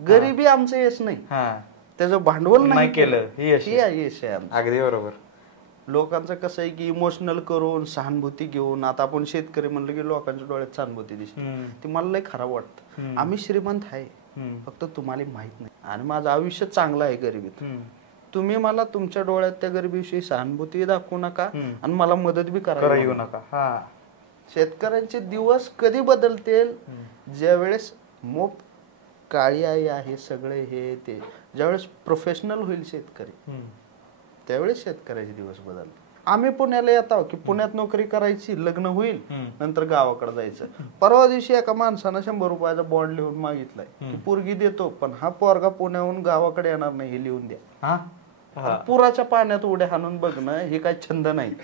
गरिबी आमचं यश नाही, त्याचं भांडवल नाही केलं हे यश आहे. अगदी बरोबर. लोकांचं कसं आहे की इमोशनल करून सहानुभूती घेऊन, आता आपण शेतकरी म्हणलं की लोकांच्या डोळ्यात सहानुभूती दिसते, ती मला लय खराब वाटतं. आम्ही श्रीमंत आहे, फक्त तुम्हाला माहित नाही, आणि माझं आयुष्य चांगलं आहे गरिबीत. तुम्ही मला तुमच्या डोळ्यात त्या गरिबीविषयी सहानुभूती दाखवू नका आणि मला मदत बी करायला येऊ नका. शेतकऱ्यांचे दिवस कधी बदलतील? ज्यावेळेस मोप काळी आई आहे सगळे हे ते, ज्यावेळेस प्रोफेशनल होईल शेतकरी, त्यावेळेस शेतकऱ्याचे दिवस बदलतात. आम्ही पुण्याला येत आहोत की पुण्यात नोकरी करायची, लग्न होईल, नंतर गावाकडे जायचं. परवा दिवशी एका माणसानं 100 रुपयाचा बॉन्ड लिहून मागितलाय की पोरगी देतो, पण हा पोरगा पुण्याहून गावाकडे येणार नाही हे लिहून द्या. पुराच्या पाण्यात उड्या हाणून बघणं हे काही छंद नाही.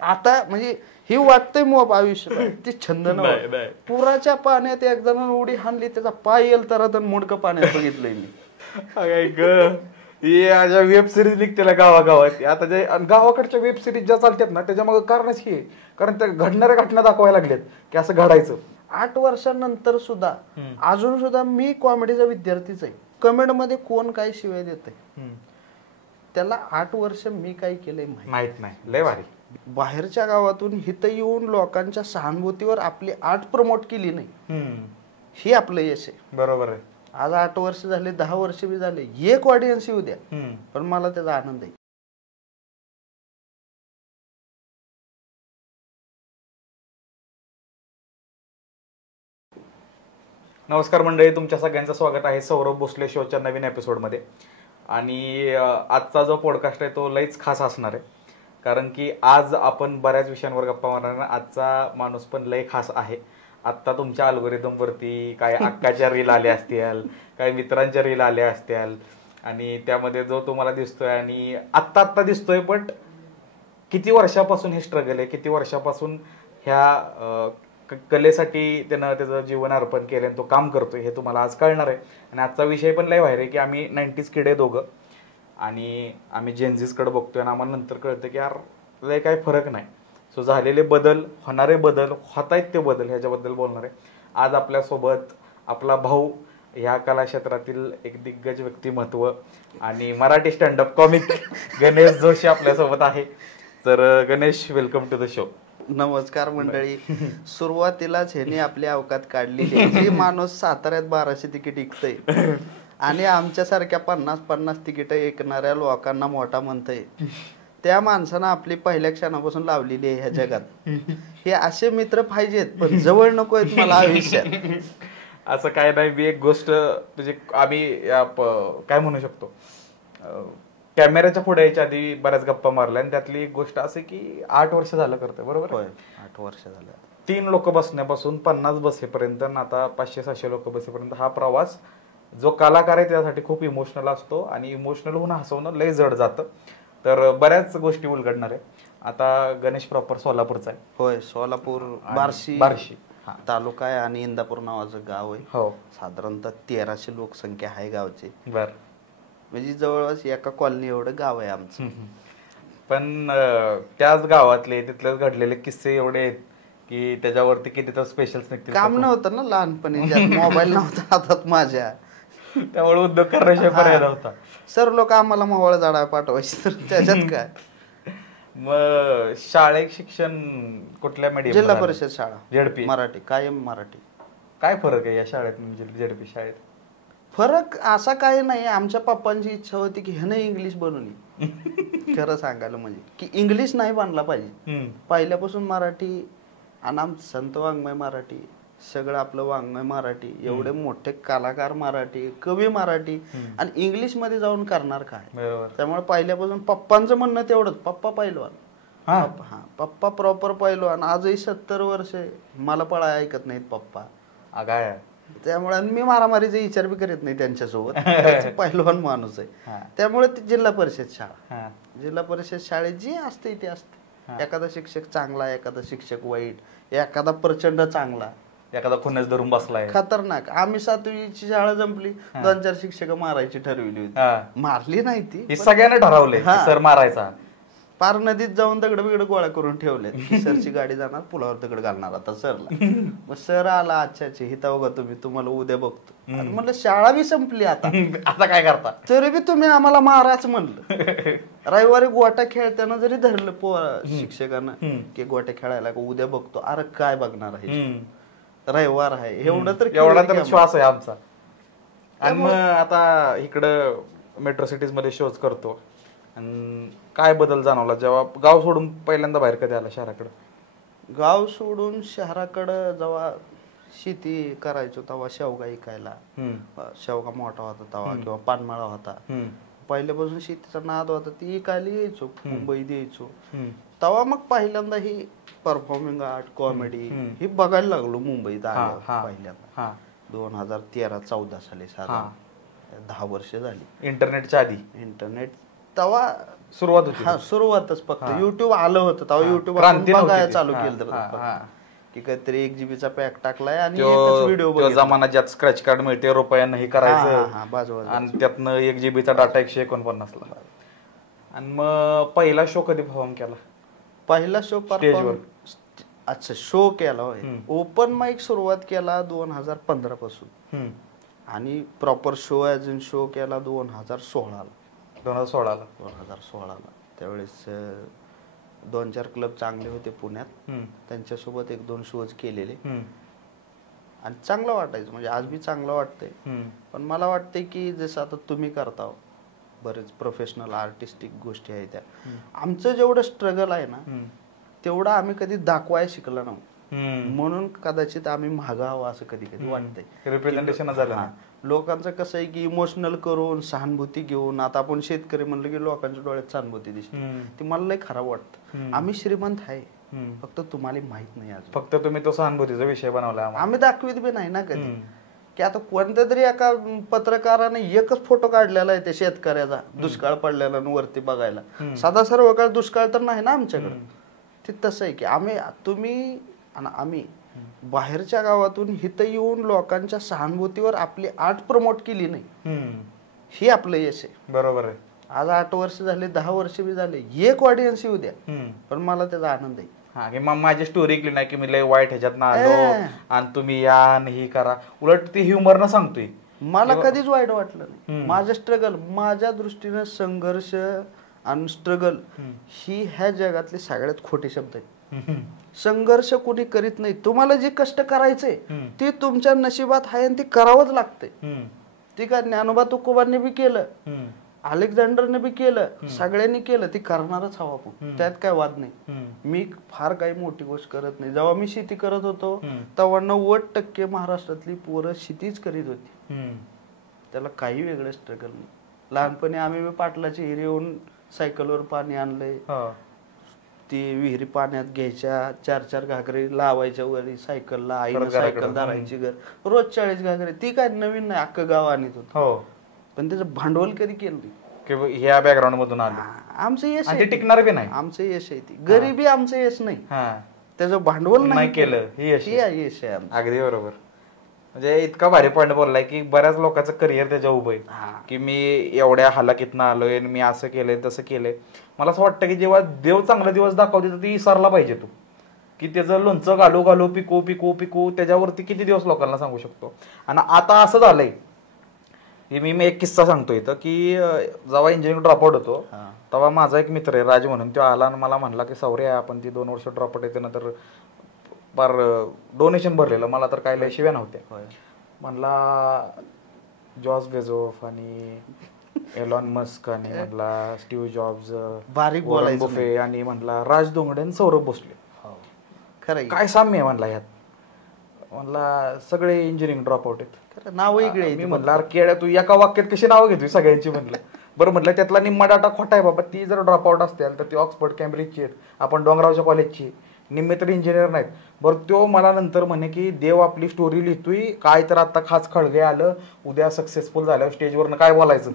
आता म्हणजे हे वाटतंय मोब आयुष्य ते छंद नाही. पुराच्या पाण्यात एक जणांना उडी हाणली, त्याचा पाय येईल तर मुडकं पाण्यात बघितलंय मी. वेब सिरीज निघते गावागावात. आता जे गावाकडच्या वेब सिरीज ज्या चालतात ना, त्याच्या मग कारणच हे, कारण त्या घडणाऱ्या घटना दाखवायला लागल्यात की असं घडायचं. 8 वर्षांनंतर सुद्धा अजून सुद्धा मी कॉमेडीचा विद्यार्थीच आहे. कमेंट मध्ये कोण काय शिवाय देतंय, त्याला 8 वर्ष मी काय केलंय माहित नाही. लय भारी. बाहेरच्या गावातून हिथं येऊन लोकांच्या सहानुभूतीवर आपली आर्ट प्रमोट केली नाही, हे आपलं यश आहे. बरोबर आहे. आज 8 वर्ष झाले, 10 वर्ष बी झाले, एक ऑडियन्स येऊ द्या, पण मला त्याचा आनंद आहे. नमस्कार मंडळी, तुमच्या सगळ्यांचं स्वागत आहे सौरभ भोसले शोच्या नवीन एपिसोडमध्ये. आणि आजचा जो पॉडकास्ट आहे तो लईच खास असणार आहे, कारण की आज आपण बऱ्याच विषयांवर गप्पा मारणार. आजचा माणूस पण लई खास आहे. आत्ता तुमच्या अल्गोरिदमवरती काय अक्काच्या रील आल्या असतील, काही मित्रांच्या रील आल्या असतील, आणि त्यामध्ये जो तुम्हाला दिसतोय आणि आत्ता दिसतोय, बट किती वर्षापासून हे स्ट्रगल आहे, किती वर्षापासून ह्या कलेसाठी त्यानं त्याचं जीवन अर्पण केलं आणि तो काम करतोय, हे तुम्हाला आज कळणार आहे. आणि आजचा विषय पण लय बाहेर आहे की आम्ही 90s किडे दोघं, आणि आम्ही जेनझीजकडे बघतोय आणि आम्हाला नंतर कळतं की यार लय काही फरक नाही. सो झालेले बदल, होणारे बदल, होत आहेत ते बदल, ह्याच्याबद्दल बोलणार आहे. आज आपल्यासोबत आपला भाऊ, ह्या कला क्षेत्रातील एक दिग्गज व्यक्तिमत्व आणि मराठी स्टँडअप कॉमिक गणेश जोशी आपल्यासोबत आहे. तर Ganesh, welcome to the show. नमस्कार मंडळी. सुरुवातीलाच ह्याने आपली अवकात काढलेली. जे माणूस साताऱ्यात 1200 तिकीट विकतय आणि आमच्यासारख्या 50-50 तिकीट ऐकणाऱ्या लोकांना मोठा म्हणतय, त्या माणसानं आपली पहिल्या क्षणापासून लावलेली आहे ह्या जगात. हे असे मित्र पाहिजेत, पण जवळ नको आहेत मला आयुष्यात. असं काय नाही. मी एक गोष्ट म्हणजे आम्ही काय म्हणू शकतो, कॅमेऱ्याच्या पुढे यायच्या आधी बऱ्याच गप्पा मारल्या, आणि त्यातली एक गोष्ट असे की 8 वर्ष झालं करतोय. बरोबर? 8 वर्ष झालं. 3 लोक बसण्यापासून 50 बसेपर्यंत, आता 500-600 लोक बसेपर्यंत हा प्रवास जो कलाकार आहे त्यासाठी खूप इमोशनल असतो, आणि इमोशनल होऊन हसवणं लय जड जातं. तर बऱ्याच गोष्टी उलगडणार आहे. आता गणेश प्रॉपर सोलापूरचा आहे. होय, सोलापूर बार्शी तालुका आहे आणि इंदापूर नावाचं गाव आहे. हो, साधारणतः 1300 लोकसंख्या आहे गावची. बर, म्हणजे जवळपास एका कॉलनी एवढं गाव आहे आमचं. पण त्याच गावातले तिथलेच घडलेले किस्से एवढे आहेत की त्याच्यावरती किती तर स्पेशल्स निघतील. काम नव्हतं ना लहानपणी, मोबाईल नव्हता हातात माझ्या, त्यामुळे उद्योग करण्याशिवाय पर्याय नव्हता. सर लोक आम्हाला मोबाईल झाडा पाठवायचे, तर त्याच्यात काय. मग शाळेत शिक्षण कुठल्या मीडियम? जिल्हा परिषद शाळा, झेडपी मराठी, कायम मराठी. काय फरक आहे या शाळेत म्हणजे झेडपी शाळेत? फरक असा काही नाही. आमच्या पप्पांची इच्छा होती की ह्यानं इंग्लिश बनवली. खरं सांगायला म्हणजे की इंग्लिश नाही बनला पाहिजे. पहिल्यापासून मराठी, आणि आमचं संत वाङ्मय मराठी, सगळं आपलं वाङ्मय मराठी, एवढे मोठे कलाकार मराठी, कवी मराठी, आणि इंग्लिश मध्ये जाऊन करणार काय. त्यामुळे पहिल्यापासून पप्पांचं म्हणणं तेवढंच, पप्पा पहिलवान. पप्पा प्रॉपर पहिलवान. आजही 70 वर्ष मला पळा ऐकत नाहीत पप्पा. काय त्यामुळे मी मारामारीचा विचार बी करीत नाही त्यांच्यासोबत. पहिलवान माणूस आहे. त्यामुळे ती जिल्हा परिषद शाळा, जिल्हा परिषद शाळेत जे असते ते असते. एखादा शिक्षक चांगला, एखादा शिक्षक वाईट, एखादा प्रचंड चांगला, एखादा खुन्नस धरून बसलाय खतरनाक. आम्ही 7वीची शाळा जमली, 2-4 शिक्षक मारायची ठरविली होती. मारली नाही ती, सगळ्यांना ठरवले सर मारायचा. पार नदीत जाऊन दगड बिगड गोळा करून ठेवले. सरची गाडी जाणार पुलावर दगड घालणार आता सरला. मग सर आला, अच्छा हिता बघा तुम्हाला उद्या बघतो. म्हणलं शाळा बी संपली आता आता काय करता, तरी बी तुम्ही आम्हाला माराच म्हणलं. रविवारी गोट्या खेळताना जरी धरलं शिक्षकांना की गोट्या खेळायला उद्या बघतो. अरे काय बघणार आहे, रविवार आहे एवढा तर श्वास आहे आमचा. आणि मग आता इकडं मेट्रो सिटीज मध्ये शोज करतो. आणि काय बदल जाणवला जेव्हा गाव सोडून पहिल्यांदा बाहेर कधी आला शहराकडे? गाव सोडून शहराकडं जेव्हा शेती करायचो तेव्हा शेवगा इकायला, शेवगा मोठा होता तेव्हा किंवा पानमळा होता, पहिल्यापासून शेतीचा नाद होता, ती इकायला यायचो, मुंबईत यायचो. तेव्हा मग पहिल्यांदा ही परफॉर्मिंग आर्ट, कॉमेडी ही बघायला लागलो मुंबईत आलो पहिल्यांदा. 2013-14 साली, साधारण 10 वर्ष झाली. इंटरनेटच्या आधी? इंटरनेट तेव्हा सुरुवात होती. हा सुरुवातच फक्त युट्यूब आलं होतं तेव्हा. युट्यूब बघायला चालू केलं की काहीतरी 1 GB चा पॅक टाकलाय आणि व्हिडिओ जमाना ज्यात स्क्रॅच कार्ड मिळते रुपयांना हे करायचं आणि त्यातनं 1 GB चा डाटा 149 ला. आणि मग पहिला शो कधी परफॉर्म केला? पहिला शो अच्छा शो केला होय. ओपन माईक सुरुवात केला 2015 पासून आणि proper show as in show केला 2016 ला. त्यावेळेस 2-4 क्लब चांगले होते पुण्यात, त्यांच्यासोबत 1-2 शोज केलेले आणि चांगलं वाटायचं. म्हणजे आज बी चांगलं वाटतंय. पण मला वाटतंय की जसं आता तुम्ही करता बरेच प्रोफेशनल आर्टिस्टिक गोष्टी आहेत त्या, आमचं जेवढं स्ट्रगल आहे ना तेवढं आम्ही कधी दाखवायला शिकलो नव्हतं. म्हणून कदाचित आम्ही मागं हवं असं कधी कधी वाटतंय. रिप्रेझेंटेशन झालं. लोकांचं कसं आहे की इमोशनल करून सहानुभूती घेऊन, आता आपण शेतकरी म्हणलं की लोकांच्या डोळ्यात सहानुभूती दिसते, ती मला लय खराब वाटतं. आम्ही श्रीमंत आहे, फक्त तुम्हाला माहित नाही. आज फक्त तुम्ही तो सहानुभूतीचा विषय बनवला, आम्ही दाखवित बी नाही ना कधी. की आता कोणत्या तरी एका पत्रकाराने एकच फोटो काढलेला आहे त्या शेतकऱ्याचा दुष्काळ पडलेला वरती बघायला, साधा सर्व काळ दुष्काळ तर नाही ना आमच्याकडे. ते तसं आहे की तुम्ही आणि आम्ही बाहेरच्या गावातून इथं येऊन लोकांच्या सहानुभूतीवर आपली आर्ट प्रमोट केली नाही, हे आपलं यश आहे. बरोबर आहे. आज 8 वर्ष झाले, 10 वर्ष बी झाले, एक ऑडियन्स येऊ द्या, पण मला त्याचा आनंद आहे. माझी स्टोरी केली नाही की मी लय वाईट ह्याच्यात ना आलो आणि तुम्ही या आणि ही करा, उलट ती ह्युमर न सांगतोय. मला कधीच वाईट वाटलं नाही. माझं स्ट्रगल, माझ्या दृष्टीनं संघर्ष आणि स्ट्रगल ही ह्या जगातले सगळ्यात खोटे शब्द आहेत. संघर्ष कोणी करीत नाही. तुम्हाला जे कष्ट करायचे ते तुमच्या नशिबात आहे आणि ते करावंच लागते. ते काय ज्ञानोबा तुकोबांनी बी केलं, अलेक्झांडरने बी केलं, सगळ्यांनी केलं, ते करणारच हवं आपण, त्यात काय वाद नाही. मी फार काही मोठी गोष्ट करत नाही. जेव्हा मी शेती करत होतो तेव्हा 90% महाराष्ट्रातली पोरं शेतीच करीत होती. त्याला काही वेगळं स्ट्रगल नाही. लहानपणी आम्ही पाटलाची हिरी येऊन सायकलवर पाणी आणलंय, ती विहिरी पाण्यात घ्यायच्या, 4-4 घागरे लावायच्या वरी सायकलला, आईनं सायकल धरायची घर, रोज 40 घागरे. ती काय नवीन नाही, अख्खं गाव आणत होत. पण त्याचं भांडवल कधी केलं नाही. ह्या बॅकग्राऊंड मधून आलं, आमचं यश आहे, टिकणार बी नाही. आमचं यश आहे ती गरिबी, आमचं यश नाही, त्याचं भांडवल नाही केलं, हे यश आहे. अगदी बरोबर. म्हणजे इतका भारी पॉईंट बोललाय की बऱ्याच लोकांचं करिअर त्याच्या उभं आहे की मी एवढ्या हालाकीतनं आलोय, मी असं केलंय तसं केलंय. मला असं वाटतं की जेव्हा देव चांगला दिवस दाखवते तर ती विसरला पाहिजे तू, की त्याचं लोणचं घालू घालू पिकू पिकू पिकू त्याच्यावरती किती दिवस लोकांना सांगू शकतो. आणि आता असं झालंय की मी एक किस्सा सांगतो इथं की जेव्हा इंजिनिअरिंग ड्रॉपआउट होतो तेव्हा माझा एक मित्र आहे राज म्हणून, तो आला आणि मला म्हणला की सौर्य आपण ती 2 वर्ष ड्रॉपआउट येते ना तर फार डोनेशन भरलेलं, मला तर काय लय शिव्या नव्हत्या. म्हणला जॉर्ज बेझोफ आणि एलॉन मस्क आणि म्हणला स्टीव्ह जॉब्स, बारीक बोलायचं बुफे आणि म्हणला राज दोंगडे आणि सौरभ भोसले. खरं काय साम्य आहे म्हणला यात. म्हणला सगळे इंजिनिअरिंग ड्रॉपआउट आहेत, नाव वेगळे. मी म्हणलं अरे केड्या तू एका वाक्यात कशी नावं घेतोय सगळ्यांची. म्हणलं बरं, म्हटलं त्यातला निम्मा डाटा खोटा आहे बाबा. ती जर ड्रॉपआउट असतील तर ती ऑक्सफर्ड कॅम्ब्रिजची आहेत, आपण डोंगरावच्या कॉलेजची, निम्मे तर इंजिनियर नाहीत. बरं, तो मला नंतर म्हणे की देव आपली स्टोरी लिहितोय, काय तर आता खास खळगे आलं, उद्या सक्सेसफुल झाल्यावर स्टेजवरनं काय बोलायचं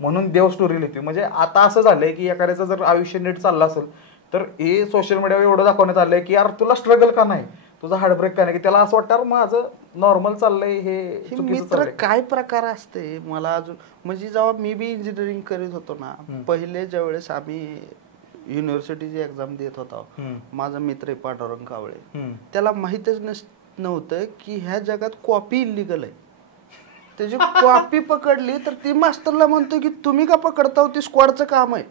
म्हणून देव स्टोरी लिहितोय. म्हणजे आता असं झालंय की एखाद्याचं जर आयुष्य नीट चाललं असेल तर हे सोशल मीडियावर एवढं दाखवण्यात आलंय की यार तुला स्ट्रगल का नाही, तुझा हार्टब्रेक का नाही, की त्याला असं वाटतं माझं नॉर्मल चाललंय. हे मित्र काय प्रकार असते मला अजून, म्हणजे जेव्हा मी बी इंजिनिअरिंग करीत होतो ना, पहिले ज्या वेळेस आम्ही युनिव्हर्सिटीची एक्झाम देत होता. माझा मित्र आहे पांडुरंग कावळे, त्याला माहितच नव्हतं की ह्या जगात कॉपी इलिगल आहे. त्याची कॉपी पकडली तर ती मास्तरला म्हणतो की तुम्ही का पकडता, ती स्क्वॉडचं काम आहे.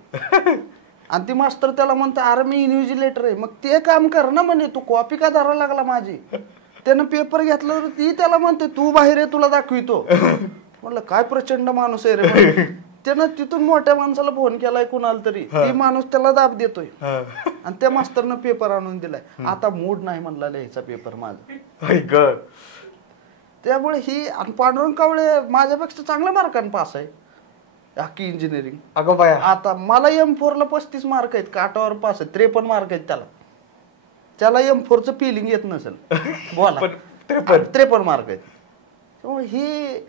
आणि ती मास्तर त्याला म्हणतो अरे मी इन्व्हिजिलेटर आहे. मग ते काम कर ना म्हणे, तू कॉपी का धरायला लागला माझी. त्यानं पेपर घेतला तर ती त्याला म्हणते तू बाहेर आहे तुला दाखवितो. म्हणलं काय प्रचंड माणूस आहे रे. त्यानं तिथून मोठ्या माणसाला फोन केलाय कुणाला तरी, ती माणूस त्याला दाब देतोय आणि त्या मास्तरनं पेपर आणून दिलाय. आता मूड नाही म्हणला लिहायचा पेपर माझा. त्यामुळे ही पांडुरंग कावळे माझ्यापेक्षा चांगल्या मार्काने पास आहे अख्खी इंजिनिअरिंग. अगं बाया, आता मला M4 ला 35 मार्क आहेत, काटावर पास आहेत, 53 मार्क आहेत त्याला M4चं फिलिंग येत नसेल बोला. 53 मार्क आहेत. त्यामुळे ही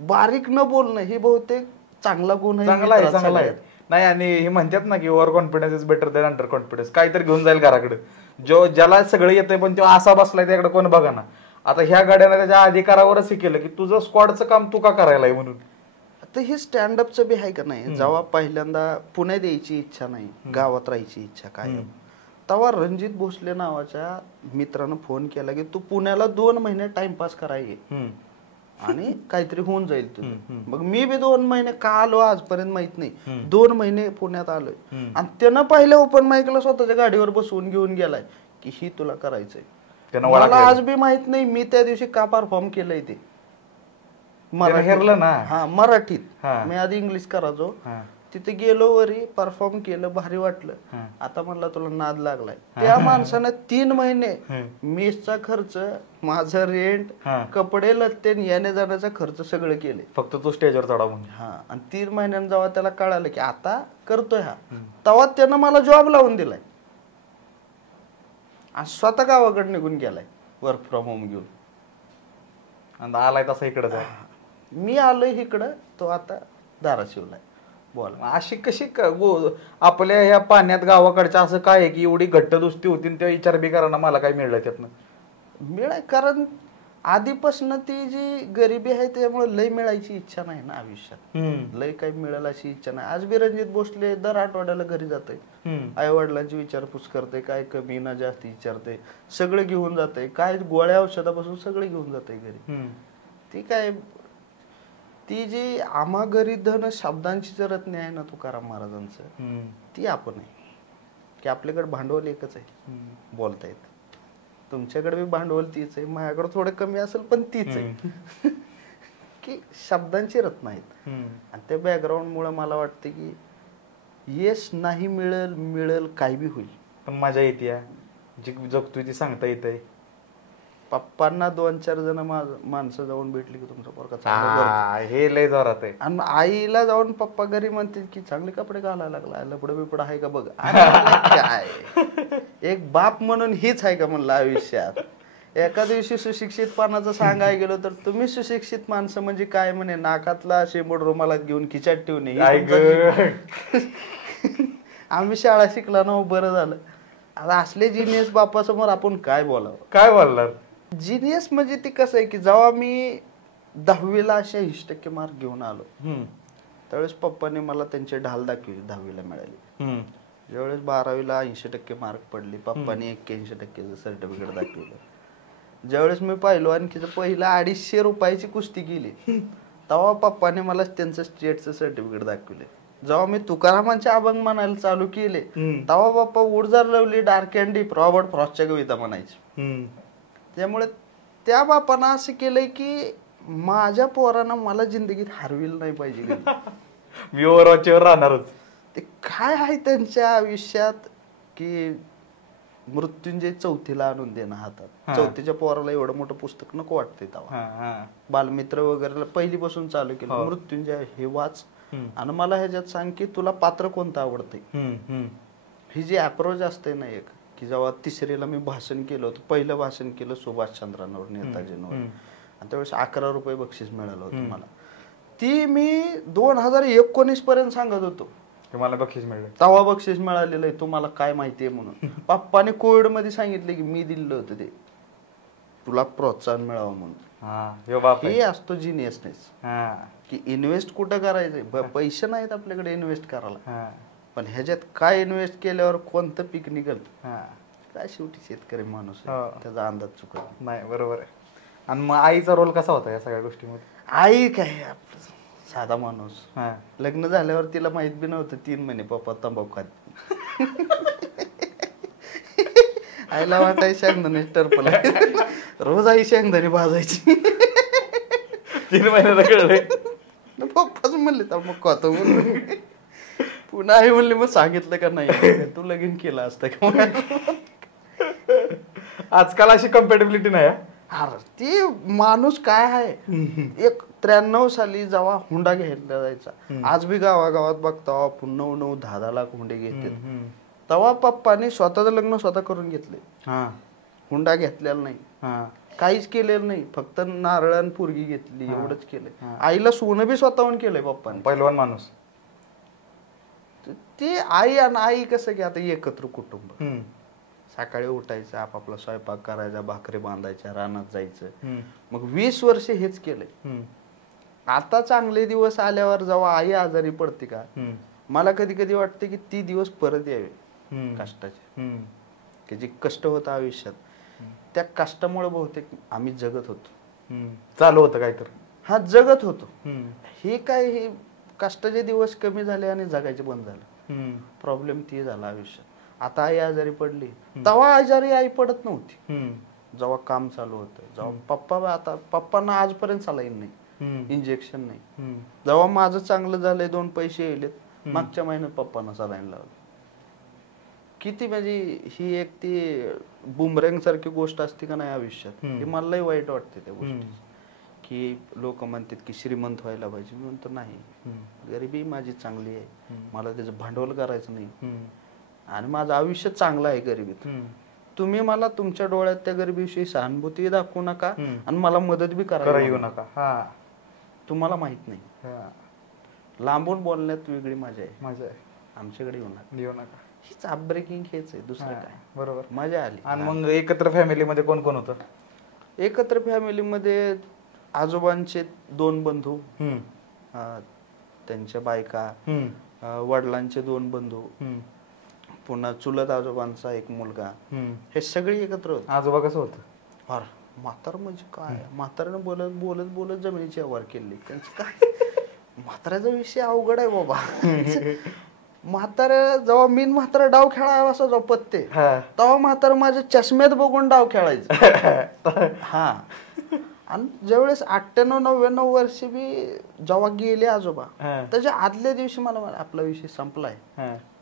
बारीक न बोलणं ही बहुतेक चांगला गुण आहे. चांगला आहे. नाही, आणि हे म्हणतात ना की over confidence is better than under confidence. काहीतरी घेऊन जाईल घराकडे. ज्याला सगळं येतंय पण तो असा बसलाय त्याकडे कोण बघा ना. आता ह्या गाड्यानं त्याच्या अधिकारावरच हे केलं की तुझं स्क्वॉडचं काम तू का करायला म्हणून. तर हे स्टँडअपचं बी आहे का नाही. जेव्हा पहिल्यांदा पुण्यात यायची इच्छा नाही, गावात राहायची इच्छा कायम, तेव्हा रणजित भोसले नावाच्या मित्रानं फोन केला की तू पुण्याला 2 महिने टाइमपास करायचे आणि काहीतरी होऊन जाईल तुझं. मग मी बी 2 महिने का आलो आजपर्यंत माहित नाही. 2 महिने पुण्यात आलोय आणि त्यानं पहिल्या ओपन माईकला स्वतःच्या गाडीवर बसवून घेऊन गेलाय की ही तुला करायचंय. मला आज बी माहित नाही मी त्या दिवशी का परफॉर्म केलंय ते. मराठीत मी आधी इंग्लिश करायचो. तिथे गेलो वरी परफॉर्म केलं, भारी वाटलं. आता म्हणला तुला नाद लागलाय. त्या माणसानं 3 महिने मेसचा खर्च, माझं रेंट, कपडे लत्ते, येण्या जाण्याचा खर्च सगळं केले फक्त तो स्टेजवर चढा म्हणून. आणि 3 महिन्यानं जेव्हा त्याला कळालं की आता करतोय हा, तेव्हा त्यानं मला जॉब लावून दिलाय आणि स्वतः गावाकडे निघून गेलाय वर्क फ्रॉम होम घेऊन. आणि आलाय तसा इकडे आहे. मी आलोय इकडं, तो आता धाराशिवलाय. बोल अशी कशी आपल्या ह्या पाण्यात गावाकडच्या असं काय आहे की एवढी घट्ट दुस्ती होती त्या विचार बी करा मला काय मिळलं त्यातनं. मिळाय कारण आधीपासून ती जी गरिबी आहे त्यामुळे लय मिळायची इच्छा नाही ना आयुष्यात. लय काही मिळेल अशी इच्छा नाही. आज बी रणजित भोसले दर आठवड्याला घरी जाते, आई वडिलांची विचारपूस करते, काय कमी ना जास्त विचारते, सगळं घेऊन जाते, काय गोळ्या औषधापासून सगळे घेऊन जाते घरी. ती काय ती जी आम्हा घरी धन शब्दांची जरत नाही ना तुकाराम महाराजांचं, ती आपण आहे की आपल्याकडे भांडवल एकच आहे बोलता येत. तुमच्याकडे बी भांडवल तीच आहे, माझ्याकडे थोडं कमी असेल पण तीच आहे की शब्दांची रत्न नाहीत. आणि त्या बॅकग्राऊंड मुळे मला वाटतं की यश नाही मिळेल काही बी होईल पण मजा येते जी जगतोय ती सांगता येत आहे. पप्पांना 2-4 जण माणसं जाऊन भेटली की तुमचा पोरगा चांगला हे लय जोरात आहे. आणि आईला जाऊन पप्पा घरी म्हणते की चांगले कपडे घालायला लागला, लपड बिपड आहे का बघ. काय एक बाप म्हणून हीच आहे का म्हणलं आयुष्यात. एका दिवशी सुशिक्षितपणाचं सांगायला गेलो तर तुम्ही सुशिक्षित माणसं म्हणजे काय म्हणे, नाकातला शेंबूड रुमालात घेऊन खिचाट ठेवणे. आम्ही शाळा शिकला ना, बरं झालं. आता असले जिनियस बापासमोर आपण काय बोलावं, काय बोलणार. जिनियस म्हणजे ती कसं आहे की जेव्हा मी 10वीला 80% मार्क घेऊन आलो त्यावेळेस पप्पाने मला त्यांचे ढाल दाखवली, 10वीला मिळाली. ज्यावेळेस 12वीला 80% मार्क पडले, पप्पाने 81% सर्टिफिकेट दाखवलं. ज्यावेळेस मी पाहिलो आणखी पहिला 250 रुपयाची कुस्ती केली तेव्हा पप्पाने मला त्यांचं स्टेटचं सर्टिफिकेट दाखवले. जेव्हा मी तुकारामांचे अभंग म्हणायला चालू केले तेव्हा बाप्पा उडजार lovely dark and deep Robert फ्रॉस्टच्या कविता म्हणायची. त्यामुळे त्या बापानं असं केलंय की माझ्या पोरांना मला जिंदगीत हरविल नाही पाहिजे. मी ओव्हरवॉचवर राहणारच. ते काय आहे त्यांच्या आयुष्यात की मृत्युंजय 4थीला आणून देणं हातात. 4थीच्या पोराला एवढं मोठं पुस्तक नको वाटतंय तेव्हा. बालमित्र वगैरे पहिलीपासून चालू केलं, मृत्युंजय हे वाच आणि मला ह्याच्यात सांग की तुला पात्र कोणतं आवडतंय. ही जी अप्रोच असते ना एक की जेव्हा 3रीला मी भाषण केलं होतं, पहिलं भाषण केलं सुभाषचंद्रांवर, नेताजींवर, आणि त्यावेळेस 11 रुपये बक्षीस मिळालं होतं मला. ती मी 2019 पर्यंत सांगत होतो मला बक्षीस मिळालं, तेव्हा बक्षीस मिळालेलं आहे, तुम्हाला काय माहितीये म्हणून. पप्पाने कोविड मध्ये सांगितले की मी दिलं होतं ते तुला प्रोत्साहन मिळावं म्हणून. हे असतो जिनियसनेस की इन्व्हेस्ट कुठं करायचंय. पैसे नाहीत आपल्याकडे इन्व्हेस्ट करायला, पण ह्याच्यात काय इन्व्हेस्ट केल्यावर कोणतं पीक निघल हा काय शेवटी शेतकरी माणूस आहे, त्याचा अंदाज चुकत नाही. बरोबर आहे. आणि मग आईचा रोल कसा होता या सगळ्या गोष्टीमध्ये? आई काय आपलं साधा माणूस. हा लग्न झाल्यावर तिला माहित बी नव्हतं 3 महिने पप्पा तंबाखू खात. आईला वाटाय शेंगदाणे टरपल रोज आई शेंगदाणे भाजायची. 3 महिन्याला कळलंय. पप्पाच म्हणले तंबाखू खातो म्हणून. पुन्हा आई म्हणली मग सांगितलं का नाही तू लगीन केलं असतं का. आजकाल अशी कम्पॅटेबिलिटी नाही. अरे ती माणूस काय आहे. एक 93 साली जेव्हा हुंडा घ्यायला जायचा, आज बी गावागावात बघता आपण 9-9, 10-10 लाख हुंडे घेतात. तेव्हा पप्पानी स्वतःचं लग्न स्वतः करून घेतले. हुंडा घेतलेला नाही, काहीच केलेलं नाही, फक्त नारळ आणि पोरगी घेतली एवढंच केलंय. आईला सोनं बी स्वतःहून केलंय पप्पाने. पहिलवान माणूस. ती आई आणि आई कसं की आता एकत्र कुटुंब. सकाळी उठायचं, आपापला स्वयंपाक करायचा, भाकरी बांधायच्या, रानात जायचं. मग 20 वर्ष हेच केलंय. आता चांगले दिवस आल्यावर जेव्हा आई आजारी पडते का, मला कधी कधी वाटते की ती दिवस परत यावे कष्टाचे. की जे कष्ट होतं आयुष्यात, त्या कष्टामुळे बहुतेक आम्ही जगत होतो. चालू होतं काय तर. हा जगत होतो. हे काय हे कष्टाचे दिवस कमी झाले आणि जगायचे बंद झालं. प्रॉब्लेम ती झाला आयुष्यात. आता आई आजारी पडली, तेव्हा आजारी आई पडत नव्हती. जेव्हा काम चालू होतं, जेव्हा आता पप्पांना आजपर्यंत सलाईन नाही, इंजेक्शन नाही. जेव्हा माझं चांगलं झालंय, 2 पैसे येलेत, मागच्या महिन्यात पप्पांना सलाईन लावलं. किती म्हणजे ही एक ती बुमरँग सारखी गोष्ट असते का नाही आयुष्यात, हे मलाही वाईट वाटते त्या गोष्टी. की लोक म्हणतात की श्रीमंत व्हायला पाहिजे, मी म्हणतो नाही, गरिबी माझी चांगली आहे, मला त्याचं भांडवल करायचं नाही आणि माझं आयुष्य चांगलं आहे गरिबीत. तुम्ही मला तुमच्या डोळ्यात त्या गरिबीविषयी सहानुभूती दाखवू नका आणि मला मदत बी करायला येऊ नका. तुम्हाला माहित नाही, लांबून बोलण्यात वेगळी मजा आहे. आमच्याकडे येऊ नका. हीच अपब्रेकिंग हेच आहे, दुसरं काय. बरोबर, मजा आली. आणि मग एकत्र फॅमिलीमध्ये कोण कोण होतं? एकत्र फॅमिलीमध्ये आजोबांचे 2 बंधू, त्यांच्या बायका, वडिलांचे 2 बंधू, पुन्हा चुलत आजोबांचा 1 मुलगा, हे सगळे एकत्र होते. आजोबा कसं होतं? अरे म्हातार म्हणजे काय, म्हाताऱ्यानं बोलत बोलत बोलत जमिनीची व्यवहार केली. त्यांचं काय म्हाताऱ्याचा विषय अवघड आहे बाबा. म्हाताऱ्या जेव्हा मी म्हातारा डाव खेळायला असं जाऊ पत्ते, तेव्हा म्हातारा माझ्या चष्म्यात बघून डाव खेळायचं. हा, आणि ज्यावेळेस 98-99 वर्ष बी जेव्हा गेले आजोबा, त्याच्या आदल्या दिवशी मला आपला विषय संपलाय,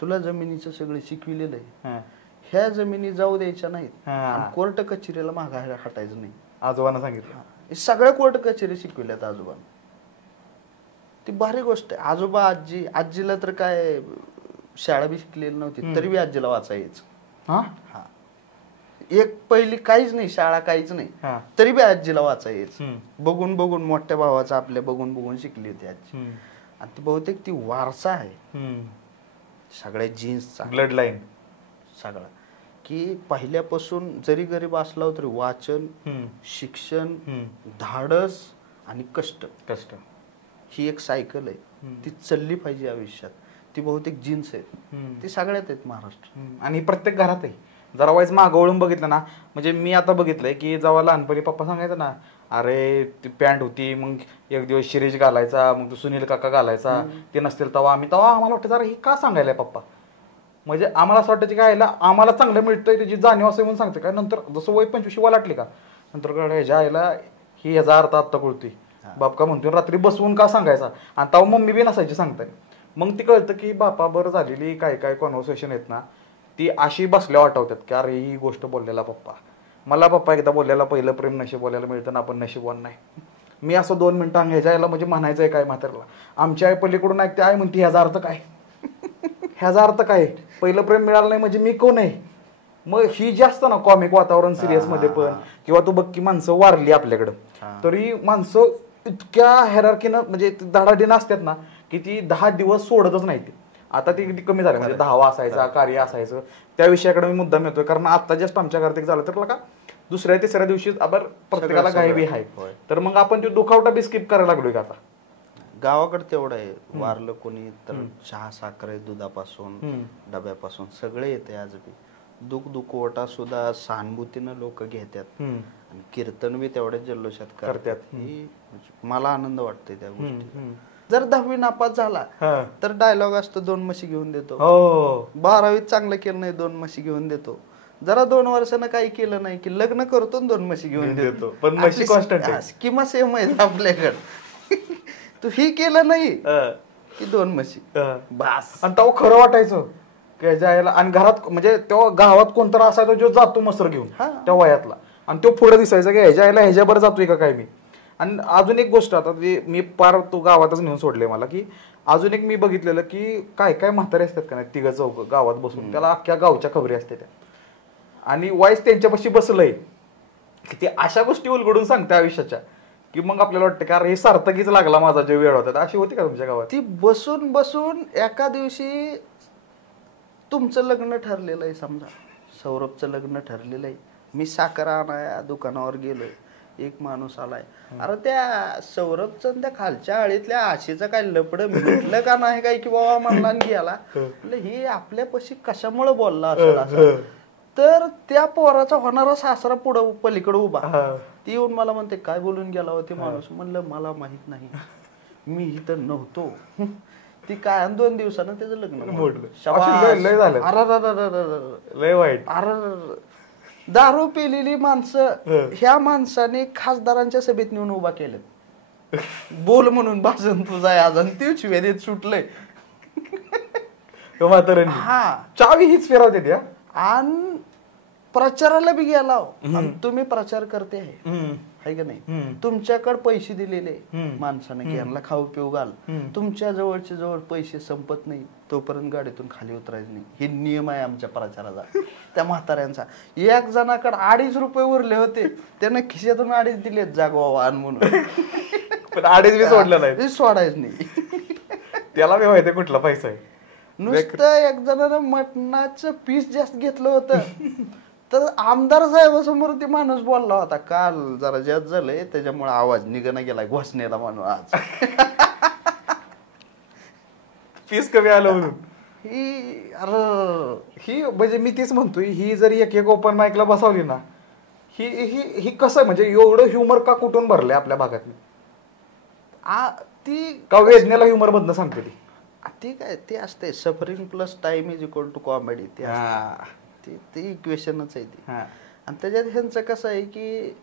तुला जमिनीचं सगळं शिकविलेलं आहे, ह्या जमिनी जाऊ द्यायच्या नाहीत, कोर्ट कचेरीला मागायला हटायचं नाही. आजोबांना सांगितलं. सगळ्या कोर्ट कचेरी शिकविल्यात आजोबांना. ती भारी गोष्ट आहे. आजोबा आजीला तर काय शाळा बी शिकलेली नव्हती, तरी बी आजीला वाचायचं. हा, एक पहिली काहीच नाही, शाळा काहीच नाही, तरी बी आजीला वाचायचं. बघून बघून मोठ्या भावाचा आपल्या बघून बघून शिकली होती आजी. आणि ती बहुतेक ती वारसा आहे सगळ्या जीन्सचा, ब्लड लाईन सगळा. की पहिल्यापासून जरी गरीब असला तरी वाचन, शिक्षण, धाडस आणि कष्ट ही एक सायकल आहे, ती चालली पाहिजे आयुष्यात. ती बहुतेक जीन्स आहेत, ती सगळ्यात आहेत महाराष्ट्र. आणि प्रत्येक घरात आहे. जरा वाईज मागं वळून बघितलं ना, म्हणजे मी आता बघितलंय की जेव्हा लहानपणी पप्पा सांगायचं ना, अरे ती पॅन्ट होती, मग एक दिवस शिरीष घालायचा, मग तो सुनील काका घालायचा, ते नसतील तेव्हा आम्हाला वाटतं जरा हे का सांगायला पप्पा. म्हणजे आम्हाला असं वाटतं की काय आम्हाला चांगलं मिळतंय त्याची जाणीव असं म्हणून सांगते काय. नंतर जसं वय 25 वाटली का, नंतर ह्याच्या आईला ही ह्याचा अर्थ आत्ता कळतोय, बाप का म्हणतो रात्री बसवून का सांगायचा. आणि तेव्हा मम्मी बी नसायची सांगताय. मग ती कळतं की बापा बरं झालेली काय काय कॉन्व्हर्सेशन आहेत ना, ती अशी बसल्या वाटवतात की अरे ही गोष्ट बोललेला पप्पा. मला पप्पा एकदा बोललेला, पहिलं प्रेम नशीब बोलायला मिळतं ना, आपण नशीबवान नाही. मी असं 2 मिनिटं ह्याच्या आईला म्हणजे म्हणायचंय काय म्हाताऱ्याला. आमची आई पलीकडून ऐकते, आई म्हणते ह्याचा अर्थ काय, ह्याचा अर्थ काय, पहिलं प्रेम मिळालं नाही म्हणजे मी कोण आहे. मग ही जे असतं ना कॉमिक वातावरण सिरियस मध्ये पण, किंवा तू बघ की माणसं वारली आपल्याकडं, तरी माणसं इतक्या हेरार्कीनं म्हणजे धडाडीनं असतात ना की ती 10 दिवस सोडतच नाही. आता ती कमी झाली, म्हणजे 10वा असायचा, कार्य असायचं. त्या विषयाकडे मी मुद्दाम येतोय कारण आता जस्ट आमच्या घरात एक झालं तर का 2-3 दिवशी आपण प्रत्येकाला गायबी आहे. तर मग आपण ते दुखावटा बी स्किप करायला लागलोय का आता. गावाकडे तेवढं आहे. वारलं कोणी तर चहा साखर आहे, दुधापासून डब्यापासून सगळे येते. आज बी दुखवटा सुद्धा सहानुभूतीनं लोक घेतात आणि कीर्तन बी तेवढ्याच जल्लोषात करतात. ही मला आनंद वाटतोय त्या गोष्टी. जर 10वी नापास झाला तर डायलॉग असतो 2 म्हशी घेऊन देतो. 12वीत चांगलं केलं नाही 2 म्हशी घेऊन देतो. जरा 2 वर्षानं काही केलं नाही की लग्न करतो 2 म्हशी घेऊन देतो. पण म्हशी कॉन्स्टंट स्कीमा सेम आहे आपल्याकडे. तू ही केलं नाही की 2 म्हशी बास. आणि तेव्हा खरं वाटायचं की जायला. आणि घरात म्हणजे तेव्हा गावात कोणतरी असायचा जो जातो मसर घेऊन त्या वयातला, आणि तो पुढे दिसायचा की ह्याच्याबरोबर जातोय का काय मी. आणि अजून एक गोष्ट, आता मी पार तो गावातच नेऊन सोडले मला, की अजून एक मी बघितलेलं की काय काय म्हातारे असतात का नाही 3-4 गावात बसून, त्याला अख्ख्या गावच्या खबरी असते त्या. आणि वाईस त्यांच्यापाशी बसलंय की ते अशा गोष्टी उलगडून सांगते आयुष्याच्या की मग आपल्याला वाटतं की अरे हे सार्थकीच लागला माझा जे वेळ होता. अशी होती का तुमच्या गावात? ती बसून बसून एका दिवशी तुमचं लग्न ठरलेलं आहे, समजा सौरभचं लग्न ठरलेलं आहे, मी साखर आणाया दुकानावर गेलोय, एक माणूस आलाय, अरे त्या सौरभचं त्या खालच्या आळीतल्या आशेचं काय लपडं भेटलं का नाही काय की बाबा म्हणला गेला, हे आपल्यापाशी कशामुळे बोलला असेल असं. तर त्या पोराचा होणारा सासरा पुढं पलीकडे उभा, ती येऊन मला म्हणते काय बोलून गेला होते माणूस. म्हणलं मला माहित नाही, मी इथं नव्हतो. ती काय 2 दिवसानं त्याचं लग्न मोडलं. लय वाईट. अरे दारू पिलेली माणसं ह्या माणसाने खासदारांच्या सभेत नेऊन उभा केलं, बोल म्हणून भाषण तुझा आहे आज, आणि तीच वेदेत सुटलंय. हा चावी हीच फिरवते त्या. आणि प्रचाराला बी गेला, तुम्ही प्रचार करते आहे का नाही, तुमच्याकडे पैसे दिलेले माणसाने की यांना खाऊ पिऊ घाल, तुमच्या जवळचे जवळ पैसे संपत नाही तोपर्यंत गाडीतून खाली उतरायचं नाही. हे नियम आहे आमच्या प्रचाराचा. त्या म्हाताऱ्यांचा एक जणाकडे 2.5 रुपये उरले होते, त्यानं खिशातून 2.5 दिलेत जागवा वाहन म्हणून, पण 2.5 बी सोडलं नाही, सोडायच नाही. त्याला बी माहिती कुठला पैसा आहे. नुसतं एक जणानं मटणाचं पीस जास्त घेतलं होतं, तर आमदार साहेबासमोर ते माणूस बोलला होता, काल जरा जास्त झालंय त्याच्यामुळे आवाज निघणं गेलाय घोषणेला म्हणून आज. पीस कमी आलं म्हणून. ही म्हणजे मी तेच म्हणतोय, ही जरी एक ओपन माईकला बसवली ना, ही ही ही कसं म्हणजे एवढं ह्युमर का कुठून भरलंय आपल्या भागात? ती का वेदनेला ह्युमर मधनं सांगते ती? ती काय ते असते suffering plus time is equal to comedy. ती इक्वेशनच आहे ती. आणि त्याच्यात ह्यांचं कसं आहे की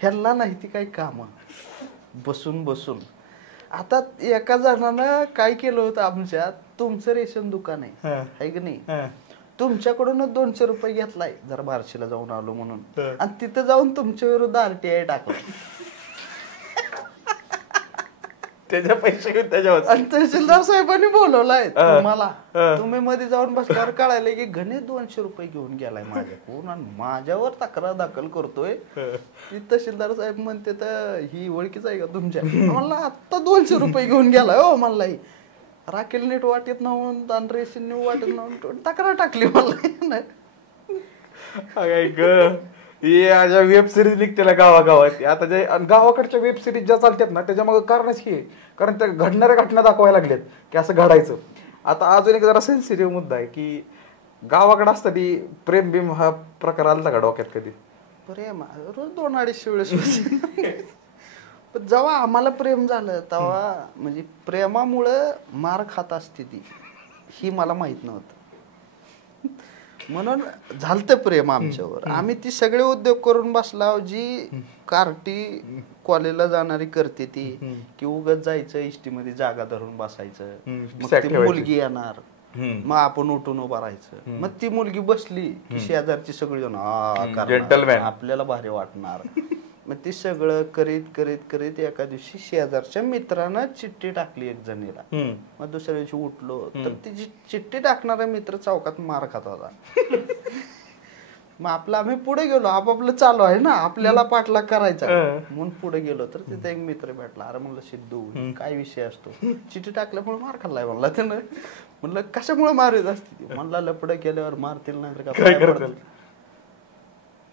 ह्यांना नाही ती काही काम बसून बसून. आता एका जणानं काय केलं होतं आमच्यात, तुमचं रेशन दुकान आहे की नाही, तुमच्याकडूनच 200 रुपये घेतलाय जरा बार्शीला जाऊन आलो म्हणून, आणि तिथं जाऊन तुमच्या विरुद्ध RTI टाकला. त्याच्या पैसे घेऊन त्याच्यावर. आणि तहसीलदार साहेबांनी बोलवलाय तुम्हाला, तुम्ही मध्ये जाऊन बसल्यावर कळायला की गणेश 200 रुपये घेऊन गेलाय माझ्याकडून आणि माझ्यावर तक्रार दाखल करतोय. तहसीलदार साहेब म्हणते तर ही ओळखीच आहे का तुमच्या? मला आता 200 रुपये घेऊन गेलाय हो. मला राखेल नीट वाटत नव्हतं आणि रेशन वाटत नव्हतं, तक्रार टाकली मला. वेब सिरीज निघते गावागावात आता, जे गावाकडच्या वेब सिरीज ज्या चालतात ना त्याच्या मग कारणच हे, कारण त्या घडणाऱ्या घटना दाखवायला लागल्यात की असं घडायचं. आता अजून एक जरा सेन्सिटिव्ह मुद्दा आहे की गावाकडे असतं ती प्रेम बिम हा प्रकार आलता का डोक्यात कधी? प्रेम रोज 2-250 वेळेस. पण जेव्हा आम्हाला प्रेम झालं तेव्हा म्हणजे प्रेमामुळं मार खात असते ती, ही मला माहित नव्हतं. म्हणून झालतं प्रेम आमच्यावर. आम्ही ती सगळे उद्योग करून बसला, जी कार्टी कॉलेजला जाणारी करते ती की उगाच जायचं एसटी मध्ये जागा धरून बसायचं, मग ती मुलगी येणार, मग आपण उठून उभा राहायचं, मग ती मुलगी बसली की शेजारची सगळी जण आपल्याला भारी वाटणार. मग ती सगळं करीत करीत करीत एका दिवशी शेजारच्या मित्रानं चिठ्ठी टाकली एक जणीला. मग दुसऱ्या दिवशी उठलो तर ती चिठ्ठी टाकणारा मित्र चौकात मार खात होता. मग आपलं आम्ही पुढे गेलो, आपापलं चालू आहे ना, आपल्याला पाठलाग करायचा म्हणून पुढे गेलो तर तिथे एक मित्र भेटला. अरे म्हणलं सिद्धू काय विषय असतो? चिठ्ठी टाकल्यामुळे मार खाल्लाय म्हणला त्यानं. म्हणलं कशामुळे मारत असते ती? म्हणला लपडं केल्यावर मारतील नाही तर काय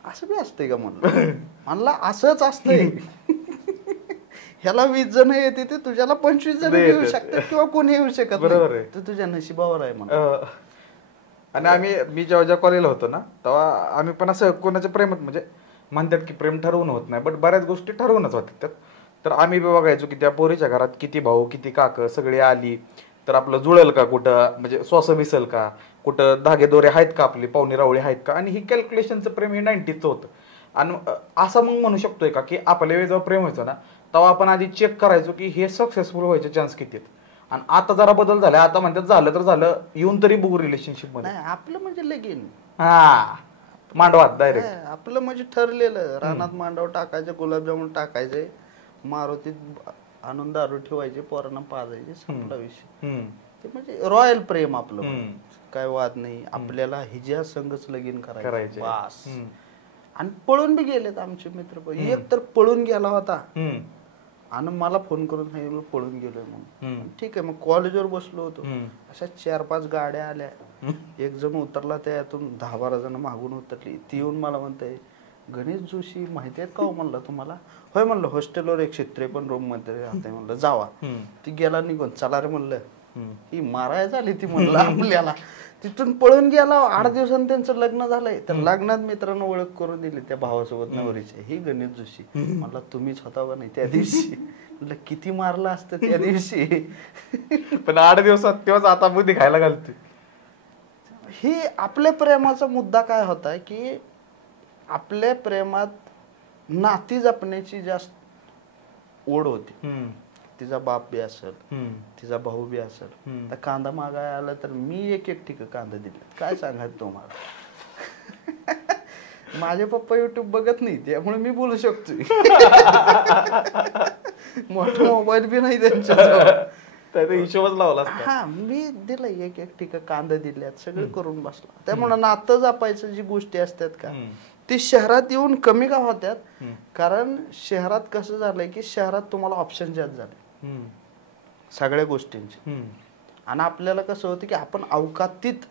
असं बी असतंय का म्हणलं. म्हणला असंच असतंय. ह्याला 20 जण येते ते तुझ्याला 25 जण येऊ शकतात किंवा कोणी येऊ शकत बरोबर आहे. तर तुझ्या नशिबावर आहे म्हणा. आणि मी जेव्हा कॉलेजला होतो ना तेव्हा आम्ही पण असं कोणाच्या प्रेमात म्हणजे म्हणतात की प्रेम ठरवून होत नाही, बट बऱ्याच गोष्टी ठरवूनच होतात त्यात. तर आम्ही बघायचो की त्या पोरीच्या घरात किती भाऊ किती काक सगळी आली तर आपलं जुळेल का कुठं, म्हणजे श्वास मिसल का कुठं, धागे दोरे आहेत का आपली पाहुणे रावळी आहेत का. आणि ही कॅल्क्युलेशनचं प्रेम हे 90चं होतं. आणि असं मग म्हणू शकतोय का की आपल्या वेळी जेव्हा प्रेम व्हायचं ना तेव्हा आपण आधी चेक करायचो की हे सक्सेसफुल व्हायचे चान्स किती आहेत. आणि आता जरा बदल झाला, आता म्हणतात झालं तर झालं, येऊन तरी बघू रिलेशनशिप मध्ये. नाही आपलं म्हणजे लगीन, हा मांडवात डायरेक्ट आपलं म्हणजे ठरलेलं. रानात मांडव टाकायचे, गुलाबजामुन टाकायचे, मारुतीत आणून दारू ठेवायचे, पोरांना पाजायचे, संपला विषय. ते म्हणजे रॉयल प्रेम आपलं, काय वाद नाही. आपल्याला हिज्या संघच लगीन करायचे बास. आणि पळून बी गेलेत आमचे मित्र. एक तर पळून गेला होता आणि मला फोन करून सांगितलं पळून गेलोय म्हणून. ठीक आहे, मग कॉलेजवर बसलो होतो, अशा 4-5 गाड्या आल्या, एक जण उतरला, त्यातून 10-12 जण मागून उतरली. ती येऊन मला म्हणते गणेश जोशी माहिती आहेत का हो म्हणलं तुम्हाला. होय म्हणलं, हॉस्टेलवर 153 रूम मध्ये राहते म्हणलं, जावा. ती गेला निघून, चला रे म्हणलं, ही मारायला झाली ती म्हणलं आपल्याला. तिथून पळून गेला. 8 दिवसांनी त्यांचं लग्न झालंय. तर लग्नात मित्रांनो ओळख करून दिली त्या भावासोबत नवरीचे, ही गणेश जोशी. मला तुम्हीच होता का नाही त्या दिवशी. म्हटलं किती मारलं असतं त्या दिवशी. पण 8 दिवसात तेव्हाच आता बुद्धी खायला घालते. ही आपल्या प्रेमाचा मुद्दा काय होता की आपल्या प्रेमात नाती जपण्याची जास्त ओढ होती. तिचा बाप बी असेल, तिचा भाऊ बी असेल. तर कांदा मागाय आला तर मी एक ठिकाण कांदा दिले, काय सांगायचं तुम्हाला. माझे पप्पा युट्यूब बघत नाही त्यामुळे मी बोलू शकतो. मोठा मोबाईल बी नाही त्यांच्या, हिशोबच लावला. हा मी दिला एक ठिकाण कांदा दिल्यात, सगळं करून बसला. त्यामुळे नातं जपायचं जी गोष्टी असतात का ती शहरात येऊन कमी का होत्यात. कारण शहरात कसं झालंय की शहरात तुम्हाला ऑप्शन जास्त झाले सगळ्या गोष्टींचे. आणि आपल्याला कसं होतं की आपण अवकातीत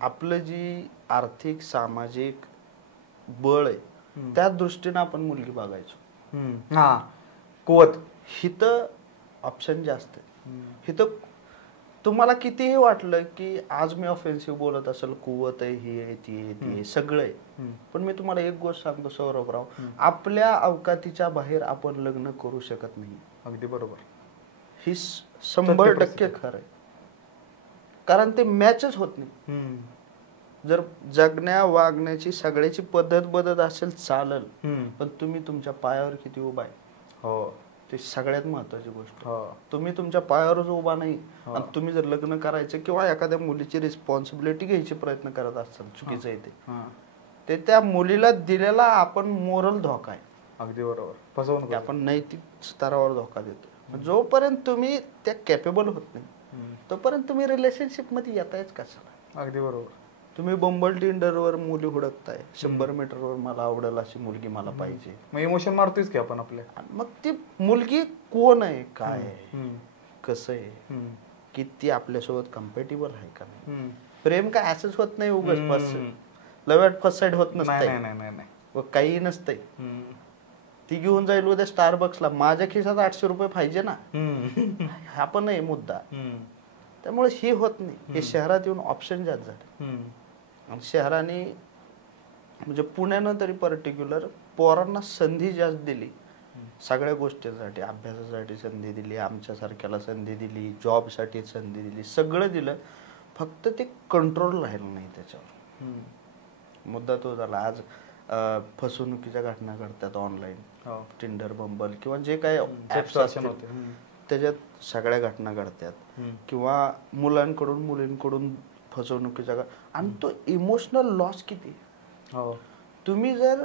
आपलं जी आर्थिक सामाजिक बळ आहे त्या दृष्टीने आपण मुलगी बघायचो. कुवत हिथं ऑप्शन जास्त आहे. हिथं तुम्हाला कितीही वाटलं की आज मी ऑफेन्सिव्ह बोलत असेल, कुवत आहे, ही आहे, ती आहे, ती आहे, सगळं आहे. पण मी तुम्हाला एक गोष्ट सांगतो सौरभराव, आपल्या अवकातीच्या बाहेर आपण लग्न करू शकत नाही. अगदी बरोबर. ही 100% खरं आहे. कारण ते मॅचच होत नाही. जर जगण्या वागण्याची सगळ्याची पद्धत बदलत असेल चालेल, पण तुम्ही तुमच्या पायावर किती उभा आहे हो ते सगळ्यात महत्वाची गोष्ट. तुम्ही तुमच्या पायावरच उभा नाही आणि तुम्ही जर लग्न करायचं किंवा एखाद्या मुलीची रिस्पॉन्सिबिलिटी घ्यायची प्रयत्न करत असाल, चुकीचं आहे ते त्या मुलीला दिलेला आपण मोरल धोका आहे. अगदी बरोबर. फसवणूक, आपण नैतिक स्तरावर धोका देतो. जोपर्यंत तुम्ही त्या कॅपेबल होत नाही तोपर्यंत तुम्ही रिलेशनशिप मध्ये येतायच कशाला. अगदी बरोबर. तुम्ही बंबल टिंडरवर मुली हुडकताय, 100 मीटरवर मला आवडेल अशी मुलगी मला पाहिजे, मग इमोशन मारतोयच की आपण आपल्या. मग ती मुलगी कोण आहे, काय आहे, कसं आहे, किती आपल्यासोबत कम्पॅटिबल आहे का नाही. प्रेम काय असंच होत नाही उगाच, लव्ह ॲट फर्स्ट साईड होत नसतं, काही नसतंय. ती घेऊन जाईल उद्या स्टारबक्सला, माझ्या खिशात 800 रुपये पाहिजे ना, हा पण आहे मुद्दा. त्यामुळे ही होत नाही. हे शहरात येऊन ऑप्शन जास्त झाले. आणि शहराने म्हणजे पुण्यानं तरी पर्टिक्युलर पोरांना संधी जास्त दिली सगळ्या गोष्टींसाठी. अभ्यासासाठी संधी दिली, आमच्यासारख्याला संधी दिली, जॉबसाठी संधी दिली, सगळं दिलं. फक्त ते कंट्रोल राहिलं नाही त्याच्यावर. मुद्दा तो झाला. आज फसवणुकीच्या घटना घडतात ऑनलाईन, टिंडर, बंबल किंवा जे काही त्याच्यात सगळ्या घटना घडतात. किंवा मुलांकडून मुलींकडून फसवणुकीच्या, आणि तो इमोशनल लॉस किती. तुम्ही जर